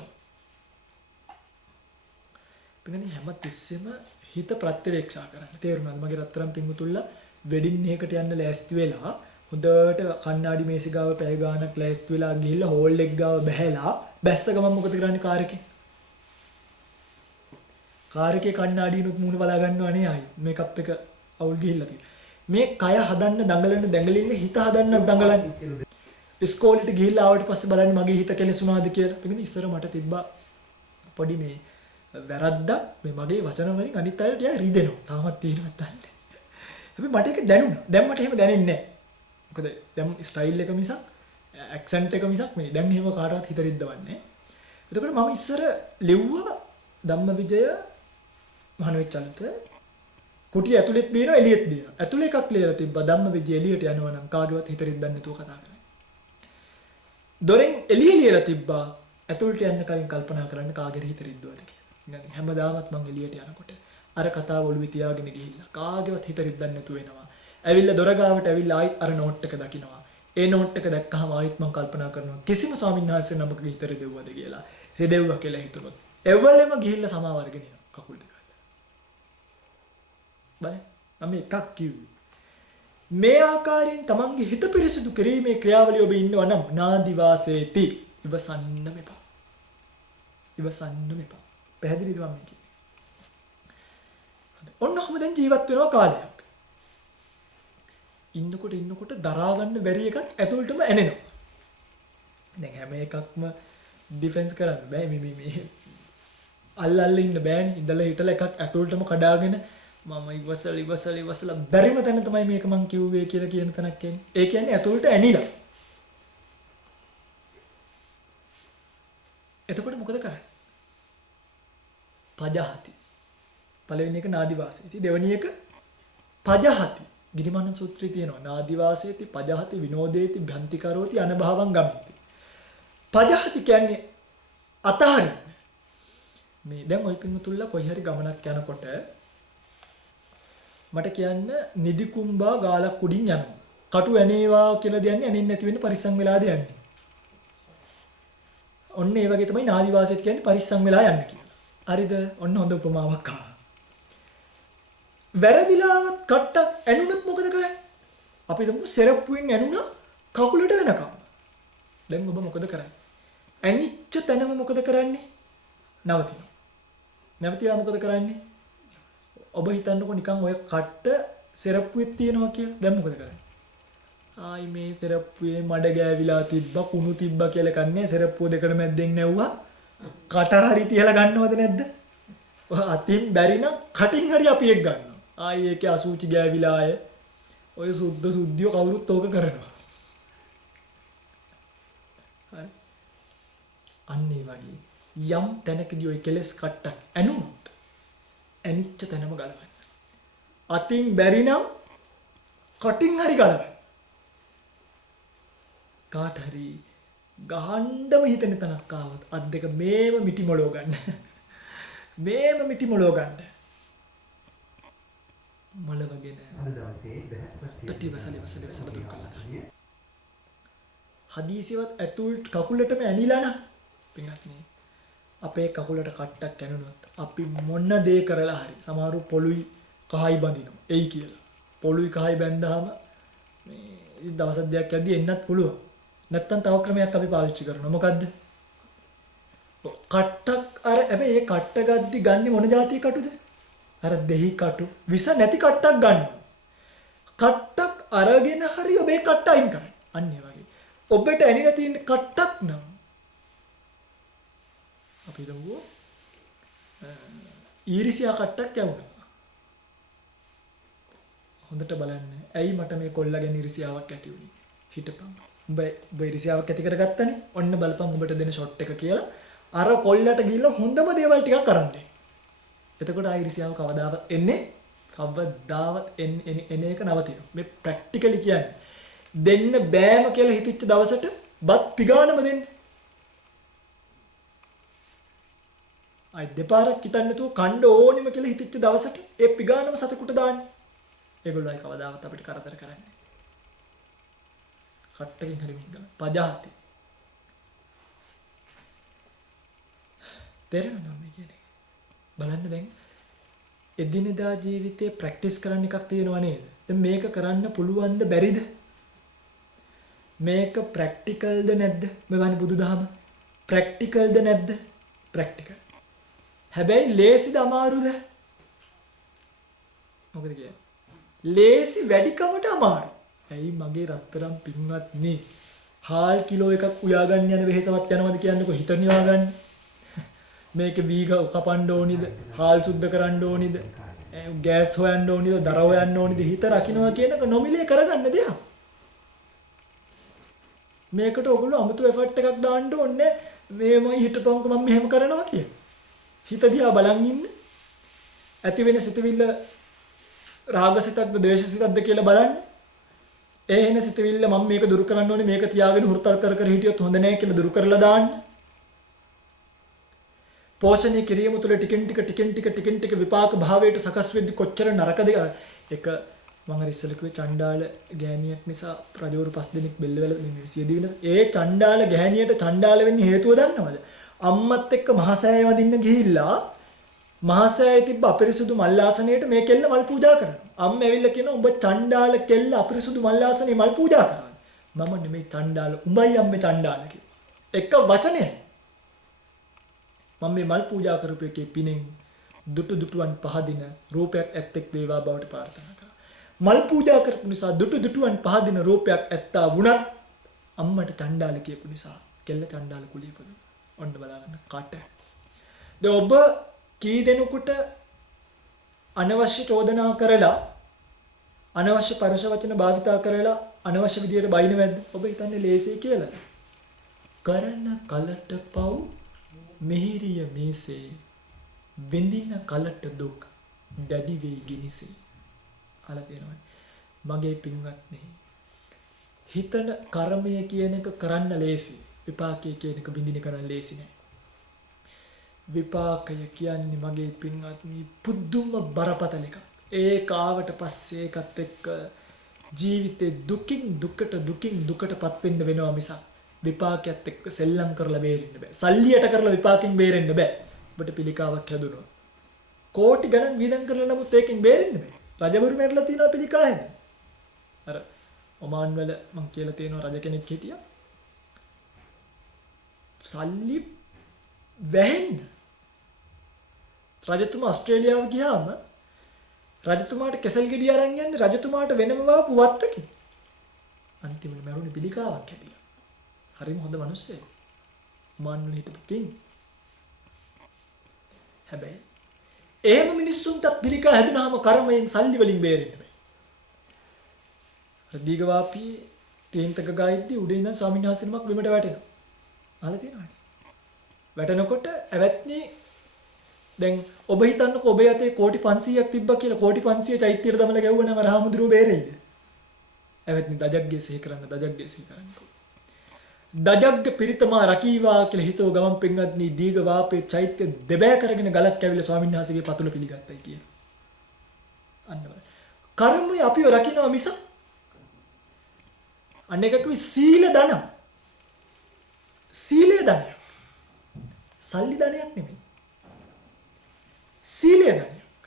පින්නනි හැම තිස්සෙම හිත ප්‍රත්‍යවේක්ෂා කරන්න. තේරුණාද? මගේ රත්තරන් පිංගුතුල්ලා වෙඩින් එකකට යන්න ලෑස්ති වෙලා හොඳට කණ්ණාඩි මේසෙ ගාව පැය ගානක් ලෑස්ති වෙලා ගිහිල්ලා හෝල් එක ගාව බැහැලා බැස්ස ගමන් මොකද කරන්නේ කාර් එකේ? කාර් එකේ කණ්ණාඩියනොත් මූණ බලා ගන්නවනේ ආයි. මේකප් එක අවුල් ගිහිල්ලා තියෙනවා. මේ කය හදන්න දඟලන්න හිත හදන්න දඟලන්නේ. ඉස්කෝලේට ගිහිල්ලා ආවට පස්සේ බලන්න මගේ හිත කෙලෙසුණාද කියලා. ඒ කියන්නේ ඉස්සර මට තිබ්බා පොඩි මේ වැරද්දක් මේ මගේ වචන වලින් අනිත් අයට ටික රිදෙනවා. තාමත් තියෙනවත් නැහැ. හැබැයි මට ඒක දැනුණා. දැන් මට එහෙම දැනෙන්නේ නැහැ. මොකද දැන් ස්ටයිල් එක මිසක් ඇක්සන්ට් එක මිසක් මේ දැන් එහෙම කාටවත් හිත රිද්දවන්නේ. එතකොට මම ඉස්සර ලිව්වා ධම්මවිජය මහානවිචන්ත කුටිය ඇතුළෙත් බේනවා එළියෙත් බේනවා. ඇතුළේ එකක් ලියලා තිබ්බා ධම්මවිජය එළියට යනවා නම් කාගේවත් හිත රිද්දන්නේ නැතුව කතා කරන්න. දොරෙන් එළිය ලියලා තිබ්බා ඇතුළට යන්න කලින් කල්පනා කරන්න කාගේ හිත රිද්දවද කියලා. හැමදාමත් මං එළියට යනකොට අර කතාව ඔළුවේ තියාගෙන ගිහිල්ලා කාගේවත් හිත රිද්දන්නේ නැතුව එනවා. ඇවිල්ලා දොර ගාවට ඇවිල්ලා ආයිත් අර නෝට් එක දකින්නවා. ඒ නෝට් එක දැක්කහම ආයිත් මං කල්පනා කරනවා කිසිම ස්වාමීන් වහන්සේ නමකගේ හිත රිදෙව්වද කියලා. රිදෙව්වා කියලා හිතුනොත් එවලෙම ගිහිල්ලා සමාව අරගෙන එනවා කකුල් දෙක. බලන්න මම එකක් කිව්වේ. මේ ආකාරයෙන් තමන්ගේ හිත පිරිසිදු කිරීමේ ක්‍රියාවලිය ඔබ ඉන්නවා නම් නාදි වාසේති ඉවසන්න මෙපා. ඉවසන්න මෙපා. පැහැදිලිද මම කියන්නේ? ඔන්න ඔහම දැන් ජීවත් වෙනවා කාලයක්. ඉන්නකොට දරා ගන්න බැරි එකක් ඇතුළටම ඇනෙනවා. දැන් හැම එකක්ම ඩිෆෙන්ස් කරන්න බෑ මේ අල්ලල්ල ඉන්න බෑනේ. ඉඳලා හිටලා එකක් ඇතුළටම කඩාගෙන මම ඉවසලා බැරිම තැන තමයි මේක මං කිව්වේ කියලා කියන තැනක් එන්නේ. ඒ කියන්නේ ඇතුළට ඇනිලා. එතකොට මොකද කරන්නේ? පජහති. පළවෙනි එක නාදි වාසීති. දෙවෙනි එක පජහති. ගිරිමානන්ද සූත්‍රයේ තියෙනවා නාදිවාසේති පජහති විනෝදේති භ්‍රන්ති කරෝති අනභවං ගමේති. පජහති කියන්නේ අතහරින්න. මේ දැන් ওই පින්තුල්ලා කොයි හරි ගමනක් යනකොට මට කියන්න නිදි කුම්බා ගාලක් උඩින් යනවා. කටු ඇනේවා කියලා දෙන්නේ ඇනින් නැති වෙන්න පරිස්සම් වෙලාද යන්නේ. ඔන්න ඒ වගේ තමයි නාදිවාසීත් කියන්නේ පරිස්සම් වෙලා යන්න කියලා. හරිද? ඔන්න හොඳ උපමාවක් ආවා. වැරදිලාවත් කට්ටක් ඇනුනොත් මොකද කරන්නේ? අපි හිතමු සෙරප්පුවෙන් ඇනුණා කකුලට වෙනකම්. දැන් ඔබ මොකද කරන්නේ? ඇනිච්ච තැනම මොකද කරන්නේ? නවතිනවා. නැවතිලා මොකද කරන්නේ? ඔබ හිතන්නකො නිකන් ඔය කට්ට සෙරප්පුවේ තියනවා කියලා. දැන් මොකද කරන්නේ? ආයි මේ සෙරප්පුවේ මඩ ගෑවිලා තිබ්බා කුණු තිබ්බා කියලා කන්නේ සෙරප්පුව දෙකට මැද්දෙන් නැව්වා. කට හරි තියලා ගන්නවද නැද්ද? ඔය අතින් බැරි නම් කටින් හරි අපි එක් ගන්නවා. ආයි ඒකේ අසුචි ගෑවිලා අය ඔය සුද්ධිය කවුරුත් ඕක කරනවා. හරි. අන්න ඒ වගේ යම් තැනකදී ඔය කෙලස් කට්ටක් ඇනුනොත් ඇනිච්ච තැනම ගලවන්න. අතින් බැරි නම් කටින් හරි ගලවන්න. කාට හරි ගහන්නම හිතෙන තැනක් ආවොත් අත් දෙක මේම මිටි මොලෝ ගන්න. මේම මිටි මොලෝ ගන්න. මල වගේ නෑ. වසල දුක් කළා. හදීසියවත් ඇතුළට කකුලටම ඇනිලා නම් පින්වත්නි අපේ කකුලට කට්ටක් ඇනුනොත් අපි මොන දේ කරලා හරි සමහරු පොළුයි කහයි බඳිනවා. එයි කියලා. පොළුයි කහයි බැඳාම මේ දවස් දෙකක් යද්දි එන්නත් පුළුවන්. නැත්තම් තව ක්‍රමයක් අපි පාවිච්චි කරනවා. මොකද්ද? කට්ටක් අර හැබැයි මේ කට්ට ගද්දි ගන්නේ මොන જાතිය කටුද? අර දෙහි කටු විස නැති කට්ටක් ගන්න. කට්ටක් අරගෙන හරි ඔබේ කට්ට අයින් කරන්න. අන්න ඒ වගේ. ඔබට ඇනිලා තියෙන කට්ටක් නම් අපි දවෝ ඊරිසියා කට්ටක් යවුණා. හොඳට බලන්න. ඇයි මට මේ කොල්ලගෙන් ඊරිසියාවක් ඇති වුනේ? හිටපන්. උඹ ඊරිසියාවක් ඇති කරගත්තනේ. ඔන්න බලපන් උඹට දෙන ෂොට් එක කියලා. අර කොල්ලට ගිහිල්ලා හොඳම දේවල් ටිකක් අරන් දෙන්න. එතකොට ඊරිසියාව කවදාවත් එන්නේ එන එක නවතිනවා. මේ ප්‍රැක්ටිකලි කියන්නේ දෙන්න බෑම කියලා හිතච්ච දවසට බත් පිගානම දෙන්න. අය දෙපාරක් හිතන්නේ නැතුව කණ්ඩ ඕනිම කියලා හිතච්ච දවසට ඒ පිගානම සතෙකුට දාන්න. ඒගොල්ලෝ අය කවදාවත් අපිට කරදර කරන්නේ නැහැ. කට්ටකින් හරි මිංගන. පජාති. තේරෙනවද මේ කියන්නේ? බලන්න දැන් එදිනෙදා ජීවිතේ ප්‍රැක්ටිස් කරන්න එකක් තියෙනව නේද? දැන් මේක කරන්න පුළුවන්ද බැරිද? මේක ප්‍රැක්ටිකල්ද නැද්ද? මෙවani බුදුදහම ප්‍රැක්ටිකල්ද නැද්ද? ප්‍රැක්ටිකල්. හැබැයි ලේසිද අමාරුද? මොකද කියන්නේ? ලේසි වැඩිකමට අමාරු. ඇයි මගේ රත්තරන් පින්වත්නි හාල් කිලෝ එකක් උයා ගන්න යන වෙහෙසවත් යනවද කියන්නකො හිතනවා ගන්න. මේක වීග කපන්න ඕනිද? හාල් සුද්ධ කරන්න ඕනිද? ගෑස් හොයන්න ඕනිද? දර හොයන්න ඕනිද? හිත රකින්නවා කියනක නොමිලේ කරගන්න දෙයක්. මේකට ඔයගොල්ලෝ අමුතු එෆර්ට් එකක් දාන්න ඕනේ. මේමයි හිතපන්ක මම මෙහෙම කරනවා කිය. හිත දිහා බලන් ඉන්න. ඇති වෙන සිතවිල්ල රාගසිතක්ද ද්වේෂසිතක්ද කියලා බලන්න. ඒ එන සිතවිල්ල මම මේක දුරු කරන්න ඕනේ මේක තියාගෙන හුරුතල් කර කර හිටියොත් හොඳ නැහැ කියලා දුරු කරලා දාන්න. පෝෂණය කිරීම තුළ ටිකෙන් ටික විපාක භාවයට සකස් වෙද්දි කොච්චර නරකද එක මම අර ඉස්සෙල්ලා කිව්වේ චණ්ඩාල ගෑණියක් නිසා රජවරු 5 දෙනෙක් බෙල්ලවල මේ සියදී වෙනස ඒ චණ්ඩාල ගෑණියට චණ්ඩාල වෙන්නේ හේතුව දන්නවද? අම්මත් එක්ක මහසෑය වදින්න ගිහිල්ලා මහසෑය තිබ්බ අපිරිසුදු මල්ලාසනයේට මේ කෙල්ල මල් පූජා කරනවා. අම්ම ඇවිල්ලා කියනවා උඹ චණ්ඩාල කෙල්ල අපිරිසුදු මල්ලාසනේ මල් පූජා කරනවා. මම නෙමෙයි චණ්ඩාල උඹයි අම්මේ චණ්ඩාල කියලා. එක වචනයක්. මම මේ මල් පූජා කරපු එකේ පිනෙන් දුටුවන් පහදින රූපයක් ඇත්තෙක් වේවා බවට ප්‍රාර්ථනා කරා. මල් පූජා කරපු නිසා දුටුවන් පහදින රූපයක් ඇත්තා වුණත් අම්මට චණ්ඩාල කියපු නිසා කෙල්ල චණ්ඩාල කුලිය පදුනා. ඔන්න බලන්න කට. දැන් ඔබ කී දෙනෙකුට අනවශ්‍ය චෝදනා කරලා අනවශ්‍ය පරුෂ වචන භාවිතා කරලා අනවශ්‍ය විදියට බයින වැද්ද? ඔබ හිතන්නේ ලේසියි කියලා? කරන කලට පව් මිහිරිය මේසේ විඳින කලට දුක් දැඩි වෙයි ගිනිසි. අල තියෙනවා. මගේ පින්වත්නි හිතන කර්මය කියන එක කරන්න ලේසි. විපාකය කියන එක විඳින කරන්න ලේසි නෑ. විපාකය කියන්නේ මගේ පින්වත්නි පුදුම බරපතල එකක්. ඒක ආවට පස්සේ ඒකත් එක්ක ජීවිතේ දුකින් දුකටපත් වෙන්න වෙනවා මිසක් විපාකයක් එක්ක සෙල්ලම් කරලා බේරෙන්න බෑ. සල්ලියට කරලා විපාකෙන් බේරෙන්න බෑ. ඔබට පිළිකාවක් හැදුණා. කෝටි ගණන් වියදම් කරලා නමුත් ඒකෙන් බේරෙන්න බෑ. රජවරු මැරලා තියෙනවා පිළිකා හැද. අර ඔමාන් වල මං කියලා තියෙනවා රජ කෙනෙක් හිටියා. සල්ලි වැහෙන්න. රජතුමා ඕස්ට්‍රේලියාව ගියාම රජතුමාට කෙසල් ගෙඩිය අරන් යන්නේ රජතුමාට වෙනම වාපු වත්තකින්. අන්තිමට මැරුණේ පිළිකාවක් හැදිලා. හරිම හොඳ මිනිස්සෙක්. ඔමාන් වල හිටපු කිං. හැබැයි එහෙම මිනිස්සුන්ට පිළිකා හැදුනහම කර්මයෙන් සල්ලි වලින් බේරෙන්න බෑ. දීගවාපී තේන්තක ගායිද්දී උඩින් ඉඳන් ස්වාමීන් වහන්සේ නමක් බිමට වැටෙනවා. අහලා තියෙනවද? වැටෙනකොට ඇවැත්නි දැන් ඔබ හිතන්නකෝ ඔබේ අතේ කෝටි 500ක් තිබ්බා කියලා කෝටි 500 චෛත්‍යයට දමලා ගැව්වනම් අර හාමුදුරුවෝ බේරෙයිද? ඇවැත්නි දජග්ගේ සිහි කරන්න. දජග්ග පිරිතමා රකීවා කියලා හිතව ගමන් පින්වත්නි දීගවාපේ චෛත්‍ය දෙබෑ කරගෙන ගලක් ඇවිල්ලා ස්වාමීන් වහන්සේගේ පතුල පිළිගත්තයි කියන. අන්න බලන්න. කර්මය අපිව රකින්නවා මිස අනේක කිවි සීල ධන. සීලය ධනයක්. සල්ලි ධනයක් නෙමෙයි. සීලය ධනයක්.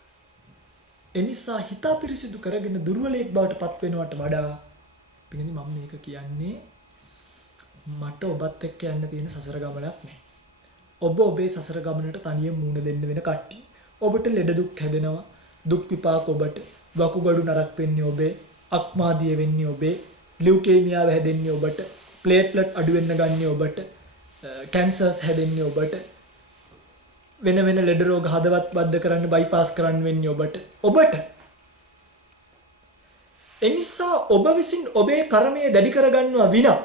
එනිසා හිත පිරිසිදු කරගෙන දුර්වලයෙක් බවට පත් වෙනවට වඩා පිටින් මම මේක කියන්නේ මට ඔබත් එක්ක යන්න තියෙන සසර ගමනක් නෑ. ඔබ ඔබේ සසර ගමනට තනියම මූණ දෙන්න වෙන කට්ටිය. ඔබට ලෙඩ දුක් හැදෙනවා. දුක් විපාක ඔබට. වකුගඩු නරක් වෙන්නේ ඔබේ. අක්මාදිය වෙන්නේ ඔබේ. ලියුකේමියාව හැදෙන්නේ ඔබට. ප්ලේට්ලට් අඩු වෙන්න ගන්නේ ඔබට. කැන්සර්ස් හැදෙන්නේ ඔබට. වෙන වෙන ලෙඩ රෝග හදවත් බද්ධ කරන්න බයිපාස් කරන්න වෙන්නේ ඔබට. එනිසා ඔබ විසින් ඔබේ කර්මය දැඩි කරගන්නවා විනා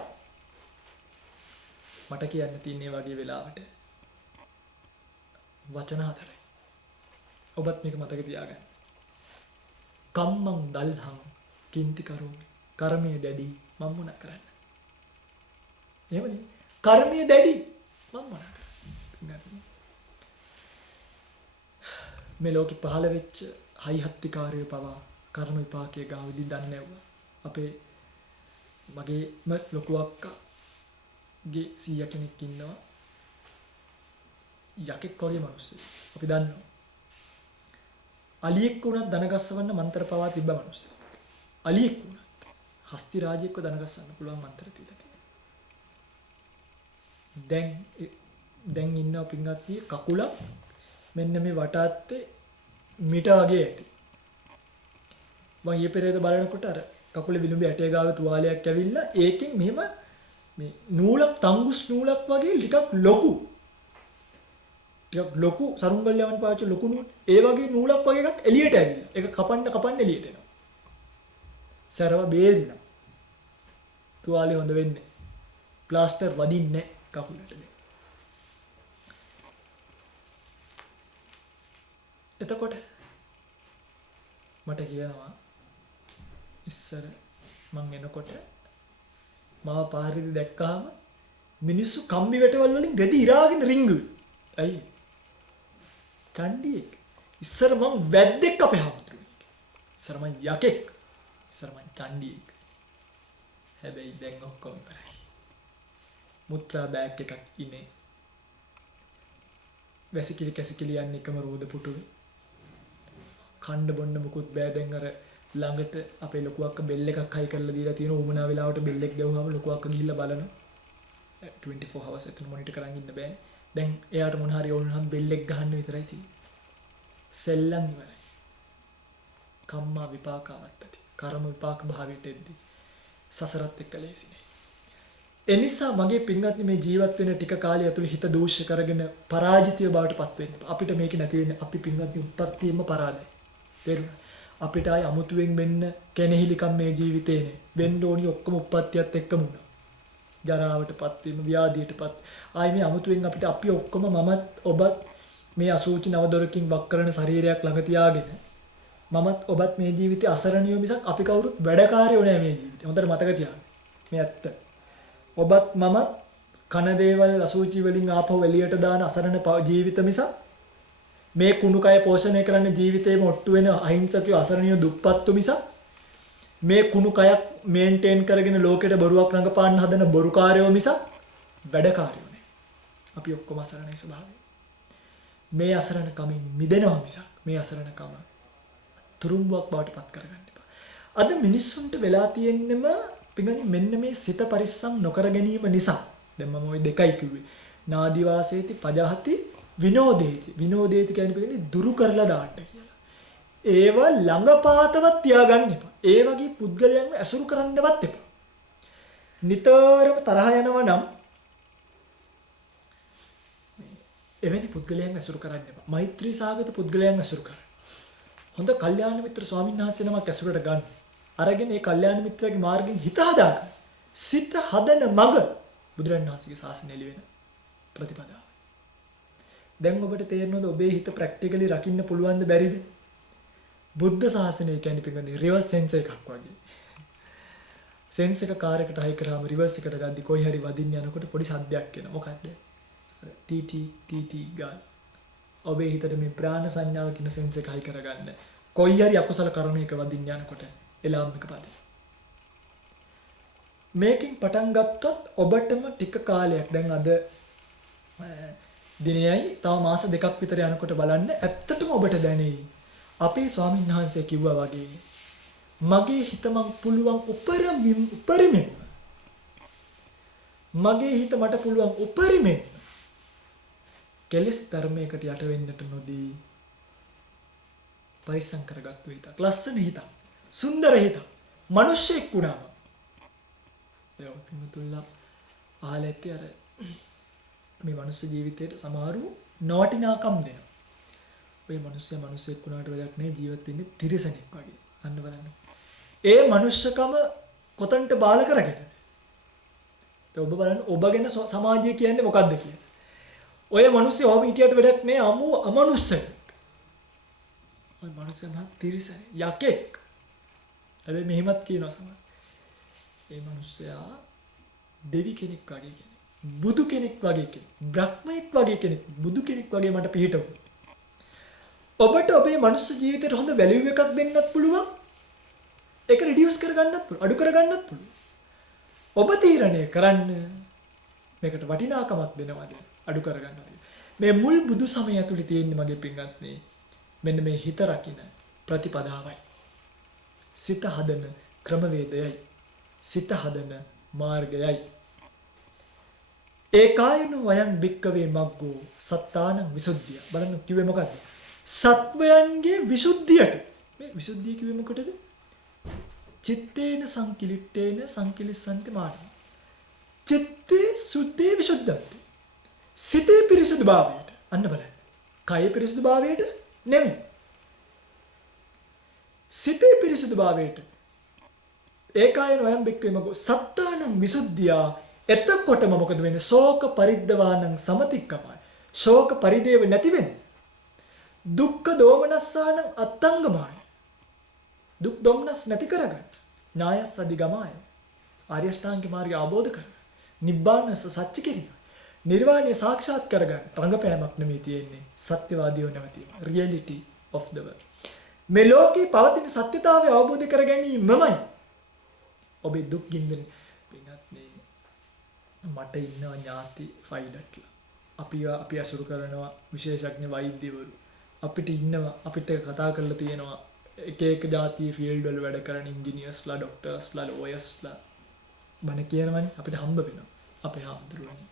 මට කියන්න තියෙන්නේ වගේ වෙලාවට වචන හතරයි. ඔබත් මේක මතක තියාගන්න. කම්මං දල්හං කිංති කරෝමි. කර්මය දැඩි මම මොන කරන්න. එහෙමනේ. කර්මය දැඩි මම මොන කරන්න. මේ ලෝකෙ පහළ වෙච්ච හයිහත්තිකාරය පවා කර්ම විපාකයේ ගාවිදි දන්නේ නැවුවා. අපේ මගේම ලොකු අක්කාගේ සීයා කෙනෙක් ඉන්නවා. යකෙක් වගේ මිනිස්සෙක්. අපි දන්නවා. අලියෙක් වුණත් දනගස්සවන්න මන්ත්‍ර පවා තිබ්බ මිනිස්සෙක්. අලියෙක් වුණත් හස්ති රාජයෙක්ව දනගස්සන්න පුළුවන් මන්ත්‍ර තියලා තියෙනවා. දැන් ඉන්නවා පින්වත්නි කකුල මෙන්න මේ වටාත්තේ මිට වගේ ඇති. මම ඊයේ පෙරේද බලනකොට අර කකුලේ විලුඹේ ඇටේ ගාව තුවාලයක් ඇවිල්ලා ඒකෙන් මෙහෙම මේ නූලක් තංගුස් නූලක් වගේ ටිකක් ලොකු සරුංගල්යවන් පාවිච්චි ලොකු නූල් ඒ වගේ නූලක් වගේ එකක් එළියට ඇවිල්ලා ඒක කපන්න එළියට එනවා. සරව බේරිලා. තුවාලේ හොඳ වෙන්නේ. ප්ලාස්ටර් වදින්නේ කකුලට. එතකොට මට කියනවා ඉස්සර මං එනකොට මාව පාරේදී දැක්කහම මිනිස්සු කම්බි වැටවල් වලින් රෙදි ඉරාගෙන රිංගුවේ. ඇයි? චණ්ඩියෙක්. ඉස්සර මං වැද්දෙක් අපේ හමුදුරුවෝ. ඉස්සර මං යකෙක්. ඉස්සර මං චණ්ඩියෙක්. හැබැයි දැන් ඔක්කොම ඉවරයි. මුත්‍රා බෑග් එකක් ඉන්නේ. වැසිකිලි කැසිකිලි යන්නේ එකම රෝද පුටුවේ. කණ්ඩ බොන්න මුකුත් බෑ. දැන් අර ළඟට අපේ ලොකු අක්ක බෙල් එකක් හයි කරලා දීලා තියෙන උමනා වෙලාවට බෙල් එක ගැවුවාම ලොකු අක්ක ගිහිල්ලා බලනවා. 24 hours එතන මොනිටර් කරන් ඉන්න බෑ. දැන් එයාට මොන හරි ඕනනම් බෙල් එක ගහන්න විතරයි තියෙන්නේ. සෙල්ලම් ඉවරයි. කම්මා විපාකවත්තති. කර්ම විපාක භාවයට එද්දී සසරත් එක්ක ලේසි නෑ. එනිසා මගේ පින්වත්නි මේ ජීවත් වෙන ටික කාලය ඇතුළේ හිත දූෂ්‍ය කරගෙන පරාජිතය බවට පත් වෙන්න. අපිට මේක නැති වෙන්නේ අපි පින්වත්නි උත්පත්තියෙම පරාදයි. තේරුණා? අපිට ආයි අමුතුවෙන් වෙන්න කෙනෙහිලිකම් මේ ජීවිතේ නේ. වෙන්න ඕනි ඔක්කොම උත්පත්තියත් එක්කම උනා. ජරාවටපත් වීම, ව්‍යාධියටපත්. ආයි මේ අමුතුවෙන් අපිට අපි ඔක්කොම මමත් ඔබත් මේ අසූචි නව දොරකින් වක් කරන ශරීරයක් ළඟ තියාගෙන මමත් ඔබත් මේ ජීවිතේ අසරණියෝ මිසක් අපි කවුරුත් වැඩකාරයෝ නෑ මේ ජීවිතේ. හොඳට මතක තියාගන්න. මේ ඇත්ත. ඔබත් මමත් කන දේවල් අසුචි වලින් ආපහු එළියට දාන අසරණ ජීවිත මිසක් මේ කුණු කය පෝෂණය කරන්න ජීවිතේම ඔට්ටු වෙන අහිංසකයෝ අසරණියෝ දුප්පත්තු මිසක් මේ කුණු කයක් මේන්ටේන් කරගෙන ලෝකෙට බොරුවක් රඟපාන්න හදන බොරුකාරයෝ මිසක් වැඩකාරයෝ නෑ. අපි ඔක්කොම අසරණයි ස්වභාවයෙන්. මේ අසරණකමින් මිදෙනවා මිසක් මේ අසරණකම තුරුම්බුවක් බවට පත් කරගන්න එපා. අද මිනිස්සුන්ට වෙලා තියෙන්නම පිටුනි මෙන්න මේ සිත පරිස්සම් නොකර ගැනීම නිසා. දැන් මම ওই දෙකයි කිව්වේ. නාදිවාසේති පජහති විනෝදේති. විනෝදේති කියන්නේ පිටුනි දුරු කරලා දාන්න කියලා. ඒව ළඟපාතවත් තියාගන්න එපා. ඒ වගේ පුද්ගලයන්ව ඇසුරු කරන්නවත් එපා. නිතරම තරහ යනවා නම් එවැනි පුද්ගලයන් ඇසුරු කරන්න එපා. මෛත්‍රී සාගත පුද්ගලයන් ඇසුරු කරන්න. හොඳ කල්යාණ මිත්‍ර ස්වාමීන් වහන්සේ නමක් ඇසුරට ගන්න. අරගෙන ඒ කල්යාණ මිත්‍රයාගේ මාර්ගෙන් හිත හදාගන්න. සිත හදන මඟ බුදුරජාණන් වහන්සේගේ ශාසනය එළි වෙන ප්‍රතිපදාව. දැන් ඔබට තේරෙනවද ඔබේ හිත ප්‍රැක්ටිකලි රකින්න පුළුවන්ද බැරිද? බුද්ධ ශාසනය කියන්නේ පිටුනේ රිවර්ස් සෙන්ස් එකක් වගේ. සෙන්ස් එක කාර් එකට හයි කරාම රිවර්ස් එකට ගද්දි කොයි හරි වදින්න යනකොට පොඩි ශබ්දයක් එනවා. මොකක්ද? ටී ගාන. ඔබේ හිතට මේ ප්‍රාණ සංඥාව කියන සෙන්ස් එක හයි කරගන්න. කොයි හරි අකුසල කර්මයක වදින්න යනකොට එලාම් එක පදේ. මේකෙන් පටන් ගත්තොත් ඔබටම ටික කාලයක් දැන් අද දිනයයි තව මාස දෙකක් විතර යනකොට බලන්න ඇත්තටම ඔබට දැනෙයි. අපේ ස්වාමීන් වහන්සේ කිව්වා වගේ මගේ හිත මං පුළුවන් උපරිමෙන් මගේ හිත මට පුළුවන් උපරිමෙන් කෙලස් ධර්මයකට යට වෙන්නට නොදී පරිස්සම් කරගත්තු හිතක්. ලස්සන හිතක්. සුන්දර හිතක්. මිනිස්සෙක් වුණාම. ඒ පිටුල්ලා ආලෙත් අර මේ මනුස්ස ජීවිතේට සමහරු නොවටිනාකම් දෙනවා. ඔය මිනිස්සෙක් වුණාට වැඩක් නෑ ජීවත් වෙන්නේ තිරිසනෙක් වගේ. අන්න බලන්න. ඒ මනුස්සකම කොතන්ට බාල කරගෙන. ඔබ බලන්න ඔබ ගැන සමාජය කියන්නේ මොකද්ද කියලා. ඔය මිනිස්සු ඔහොම හිටියට වැඩක් නෑ අමනුස්සෙක්. ඔය මිනිස්සු මහත් තිරිසනෙක් යකෙක්. හැබැයි මෙහෙමත් කියනවා සමහර. ඒ මිනිස්සයා දෙවි කෙනෙක් වගේ කෙනෙක්. බුදු කෙනෙක් වගේ කෙනෙක්. බ්‍රහ්මෙක් වගේ කෙනෙක්. බුදු කෙනෙක් වගේ මට පිළිහිටව. ඔබට ඔබේ මනුස්ස ජීවිතේට හොඳ වැලියු එකක් දෙන්නත් පුළුවන්. ඒක රිඩියුස් කරගන්නත් පුළුවන්. අඩු කරගන්නත් පුළුවන්. ඔබ තීරණය කරන්න මේකට වටිනාකමක් දෙනවද? අඩු කරගන්නවද? මේ මුල් බුදු සමය ඇතුළේ තියෙන මගේ පින්වත්නි මෙන්න මේ හිත රකින්න ප්‍රතිපදාවයි. සිත හදන ක්‍රමවේදයයි. සිත හදන මාර්ගයයි. ඒකායන වයන් බික්කවේ මග්ගෝ සත්තානං විසුද්ධිය. බලන්න කිව්වේ මොකද්ද? සත්වයන්ගේ විසුද්ධියට. මේ විසුද්ධිය කිව්වේ මොකටද? චිත්තේන සංකිලිට්ඨේන සංකිලිස්සන්ති මානං. චිත්තේ සුද්ධේ විසුද්ධන්ති. සිතේ පිරිසුදු භාවයට. අන්න බලන්න. කය පිරිසුදු භාවයට නෙමෙයි. සිතේ පිරිසුදු භාවයට. ඒකායන වයන් බික්කවේ මග්ගෝ සත්තානං විසුද්ධියා. එතකොටම මොකද වෙන්නේ? ශෝක පරිද්දවානං සමතික්කමයි. ශෝක පරිදේව නැති වෙන්නේ. දුක්ඛ දෝමනස්සානං අත්තංගමයි. දුක් දොම්නස් නැති කරගන්න. ඥායස් අධිගමයි. ආර්ය ශ්‍රාංග මාර්ගය අවබෝධ කරගන්න. නිබ්බානස සත්‍ය කිරීම. නිර්වාණය සාක්ෂාත් කරගන්න. රංගපෑමක් නෙමෙයි තියෙන්නේ. සත්‍යවාදීව නැවතීම. reality of the world. මේ ලෝකේ පවතින සත්‍යතාවය අවබෝධ කර ගැනීමමයි ඔබේ දුක් ගින්දරේ මට ඉන්නවා ඥාති ෆයිලට්ලා. අපි අසුරු කරනවා විශේෂඥ වෛද්‍යවරු. අපිට ඉන්නවා අපිට කතා කරලා තියෙනවා එක එක જાතිය ෆීල්ඩ් වල වැඩ කරන ඉන්ජිනියර්ස්ලා, ડોක්ටර්ස්ලා, ලෝයර්ස්ලා බණ කියනවනේ අපිට හම්බ වෙනවා. අපේ හාමුදුරුවනේ.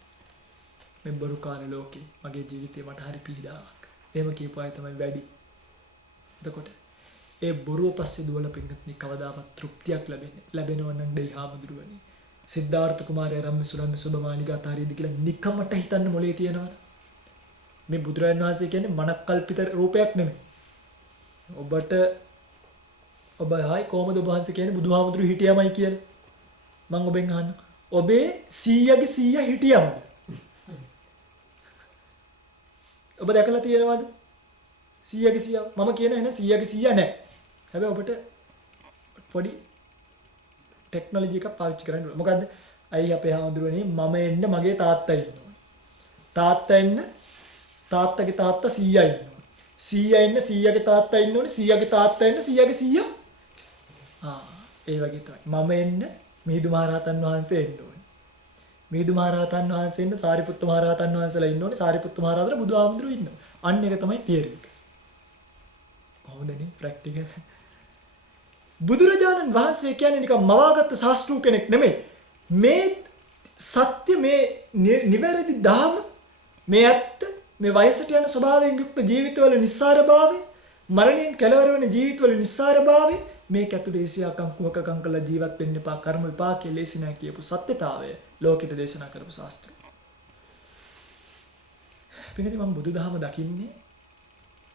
මේ බරු කාල ලෝකේ මගේ ජීවිතේ මට හරි පීඩාවක්. එහෙම කියපු අය තමයි වැඩි. එතකොට ඒ බොරුව පස්සේ දුවල පින්නත් කවදාවත් තෘප්තියක් ලැබෙනව නම් දෙයි හාමුදුරුවනේ. සිද්ධාර්ථ කුමාරයා රම්මසුරන්න සුබමාලිගා තාරීද කියලා නිකමට හිතන්න මොලේ තියෙනවා. මේ බුදුරජාණන් වහන්සේ කියන්නේ මනක්කල්පිත රූපයක් නෙමෙයි. ඔබට ඔබ හායි කොහමද ඔබ වහන්සේ කියන්නේ බුදුහාමුදුරු හිටියමයි කියලා. මම ඔබෙන් අහන්න. ඔබේ 100ගේ 100 හිටියමද? ඔබ දැකලා තියෙනවද? 100ගේ 100 මම කියන එන 100ගේ 100 නැහැ. හැබැයි ඔබට පොඩි ටෙක්නොලොජි එකක් පාවිච්චි කරන්න ඕනේ. මොකද්ද? අයි අපේ හාමුදුරනේ මම එන්න මගේ තාත්තා ඉන්නවා. තාත්තා එන්න තාත්තගේ තාත්තා සීයා ඉන්නවා. සීයා එන්න සීයාගේ තාත්තා ඉන්න ඕනේ. සීයාගේ තාත්තා එන්න සීයාගේ සීයා. ඒ වගේ තමයි. මම එන්න මිහිඳු මහරහතන් වහන්සේ එන්න ඕනේ. මිහිඳු මහරහතන් වහන්සේ එන්න සාරිපුත්ත මහරහතන් වහන්සේලා ඉන්න ඕනේ. සාරිපුත්ත මහරහතන් බුදුහාමුදුරුවෝ ඉන්නවා. අන්න එක තමයි තියරි එක. කොහොමද නේ ප්‍රැක්ටිකල්? බුදුරජාණන් වහන්සේ කියන්නේ නිකන් මවාගත්ත ශාස්ත්‍රූ කෙනෙක් නෙමෙයි. මේ සත්‍ය මේ නිවැරදි ධර්ම මේ ඇත්ත මේ වයසට යන ස්වභාවයෙන් යුක්ත ජීවිතවල නිස්සාරභාවය මරණයෙන් කෙලවර වෙන ජීවිතවල නිස්සාරභාවය මේක ඇතුළේ ඒසියාකම් කුහකකම් කළ ජීවත් වෙන්න එපා කර්ම විපාකයේ ලේසි නැහැ කියපු සත්‍යතාවය ලෝකෙට දේශනා කරපු ශාස්ත්‍රය. පිටින් මම බුදුදහම දකින්නේ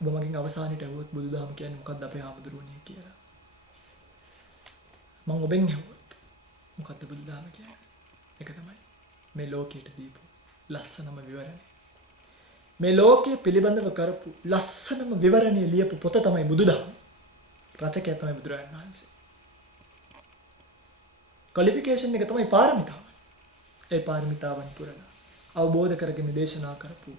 ඔබ මගෙන් අවසානයේ ඇහුවොත් බුදුදහම කියන්නේ මොකක්ද අපේ ආමඳුරුවනේ කියලා. මම ඔබෙන් ඇහුවොත් මොකක්ද බුදුදහම කියන්නේ? ඒක තමයි මේ ලෝකයට දීපු ලස්සනම විවරණය. මේ ලෝකයේ පිළිබඳව කරපු ලස්සනම විවරණය ලියපු පොත තමයි බුදුදහම. රචකයා තමයි බුදුරජාණන් වහන්සේ. ක්වොලිෆිකේෂන් එක තමයි පාරමිතාව. ඒ පාරමිතාවන් පුරලා අවබෝධ කරගෙන දේශනා කරපු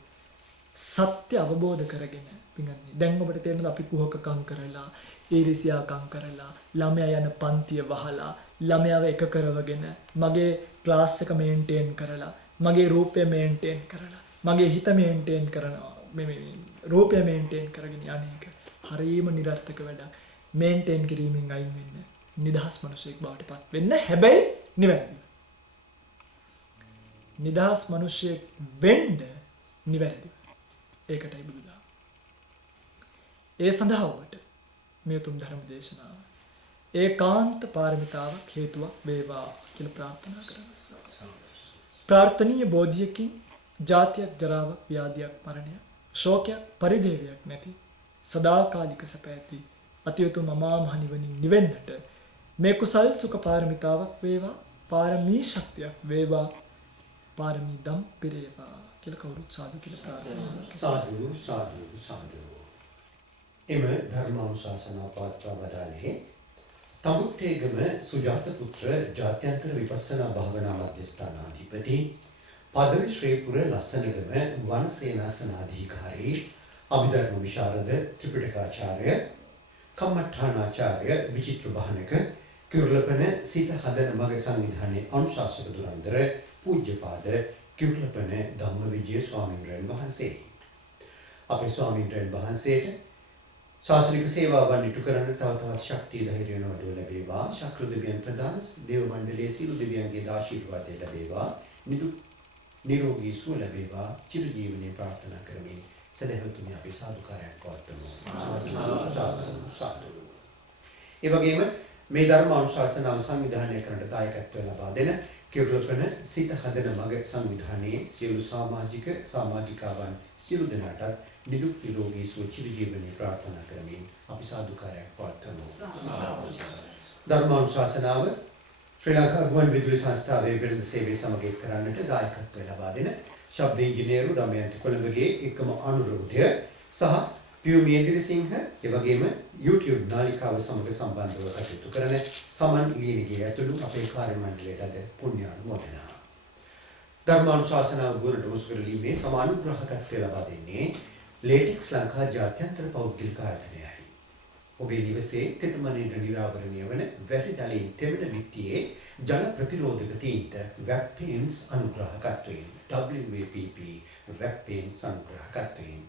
සත්‍ය අවබෝධ කරගෙන පිඟන්නේ. දැන් ඔබට තේරෙනවද අපි කුහකකම් කරලා, ඊර්ෂ්‍යාකම් කරලා, ළමයා යන පන්තිය වහලා, ළමයාව එක කරවගෙන, මගේ ක්ලාස් එක මේන්ටේන් කරලා, මගේ රූපය මේන්ටේන් කරලා, මගේ හිත මේන්ටේන් කරනවා. මේ රූපය මේන්ටේන් කරගෙන යන්නේක හරීම නිර්ර්ථක වැඩක්. මේන්ටේන් කිරීමෙන් අයින් වෙන්න නිදහස් මිනිසෙක් බවට පත් වෙන්න හැබැයි නිවැරදිව. නිදහස් මිනිසෙක් වෙන්න නිවැරදිව. ඒකටයි බුදුදහම. ඒ සඳහා ඔබට මේ උතුම් ධර්ම දේශනාව ඒකාන්ත පාරමිතාවක් හේතුවක් වේවා කියලා ප්‍රාර්ථනා කරනවා. ප්‍රාර්ථනීය බෝධියකින් ජාතියක් ජරාවක් ව්‍යාධියක් මරණයක් ශෝකයක් පරිදේවයක් නැති සදාකාලික සැප ඇති අතිඋතුම් අමා මහ නිවනින් නිවෙන්නට මේ කුසල් සුඛ පාරමිතාවක් වේවා පාරමී ශක්තියක් වේවා පාරමී දම් පිරේවා කියලා කවුරුත් සාදු කියලා ප්‍රාර්ථනා කරනවා. සාදු සාදු සාදු. එම ධර්මානුශාසනා පවත්වා වදාළේ තමුත්තේගම සුජාත පුත්‍ර ජාත්‍යන්තර විපස්සනා භාවනා මධ්‍යස්ථානාධිපති පදවි ශ්‍රීපුර ලස්සනගම වනසේනාසනාධිකාරී අභිධර්ම විශාරද ත්‍රිපිටකාචාර්ය කම්මඨානාචාර්ය විචිත්‍ර බහනක කිරුළපන සිත හදන මග සංවිධානයේ අනුශාසක දුරන්දර පූජ්‍යපාද කිරුළපන ධම්මවිජය ස්වාමීන් වහන්සේ. අපේ ස්වාමීන් වහන්සේට ශාසනික සේවාවන් ඉටු කරන්න තව තවත් ශක්තිය ධෛර්යය නෝඩුව ලැබේවා. ශක්‍ර දෙවියන් ප්‍රදාන දේව මණ්ඩලයේ සියලු දෙවියන්ගේ ආශිර්වාදය ලැබේවා. නිරෝගී සුව ලැබේවා. චිර ජීවනයේ ප්‍රාර්ථනා කරමින් සදහතුනි අපි සාදුකාරයක් පවත්වමු. සාදු. ඒ වගේම මේ ධර්ම අනුශාසනාව සංවිධානය කරන්නට දායකත්වය ලබා දෙන කිරුළපන සිත හදන මග සංවිධානයේ සියලු සමාජිකාවන් සියලු දෙනාටත් නිදුක් නිරෝගී සුව චිර ජීවනයේ ප්‍රාර්ථනා කරමින් අපි සාදුකාරයක් පවත්වමු. ධර්මානුශාසනාව ශ්‍රී ලංකා ගුවන් විදුලි සංස්ථාවේ වෙළඳ සේවය සමග කරන්නට දායකත්වය ලබා දෙන ශබ්ද ඉංජිනේරු දමයන්ති කොළඹගේ එකම අනුරෝධය සහ පියුමි එදිරිසිංහ එවැගේම YouTube නාලිකාව සමග සම්බන්ධව කටයුතු කරන සමන් ලියනගේ ඇතුළු අපේ කාර්ය මණ්ඩලයට අද පුණ්‍යානුමෝදනා. ධර්මානුශාසනාව ගුවනට මුසු කරලීමේ සමානුග්‍රහකත්වය ලබා දෙන්නේ ලේටෙක්ස් ලංකා ජාත්‍යන්තර පෞද්ගලික ආයතනයයි. ඔබේ නිවසේ තෙතමනින්ට නිරාවරණය වන වැසිතලයෙන් තෙමන විත්තියේ ජල ප්‍රතිරෝධක තීන්ත වැක්පේන්ස් අනුග්‍රහකත්වයෙන් WAPP වැක්පේන්ස් අනුග්‍රහකත්වයෙන්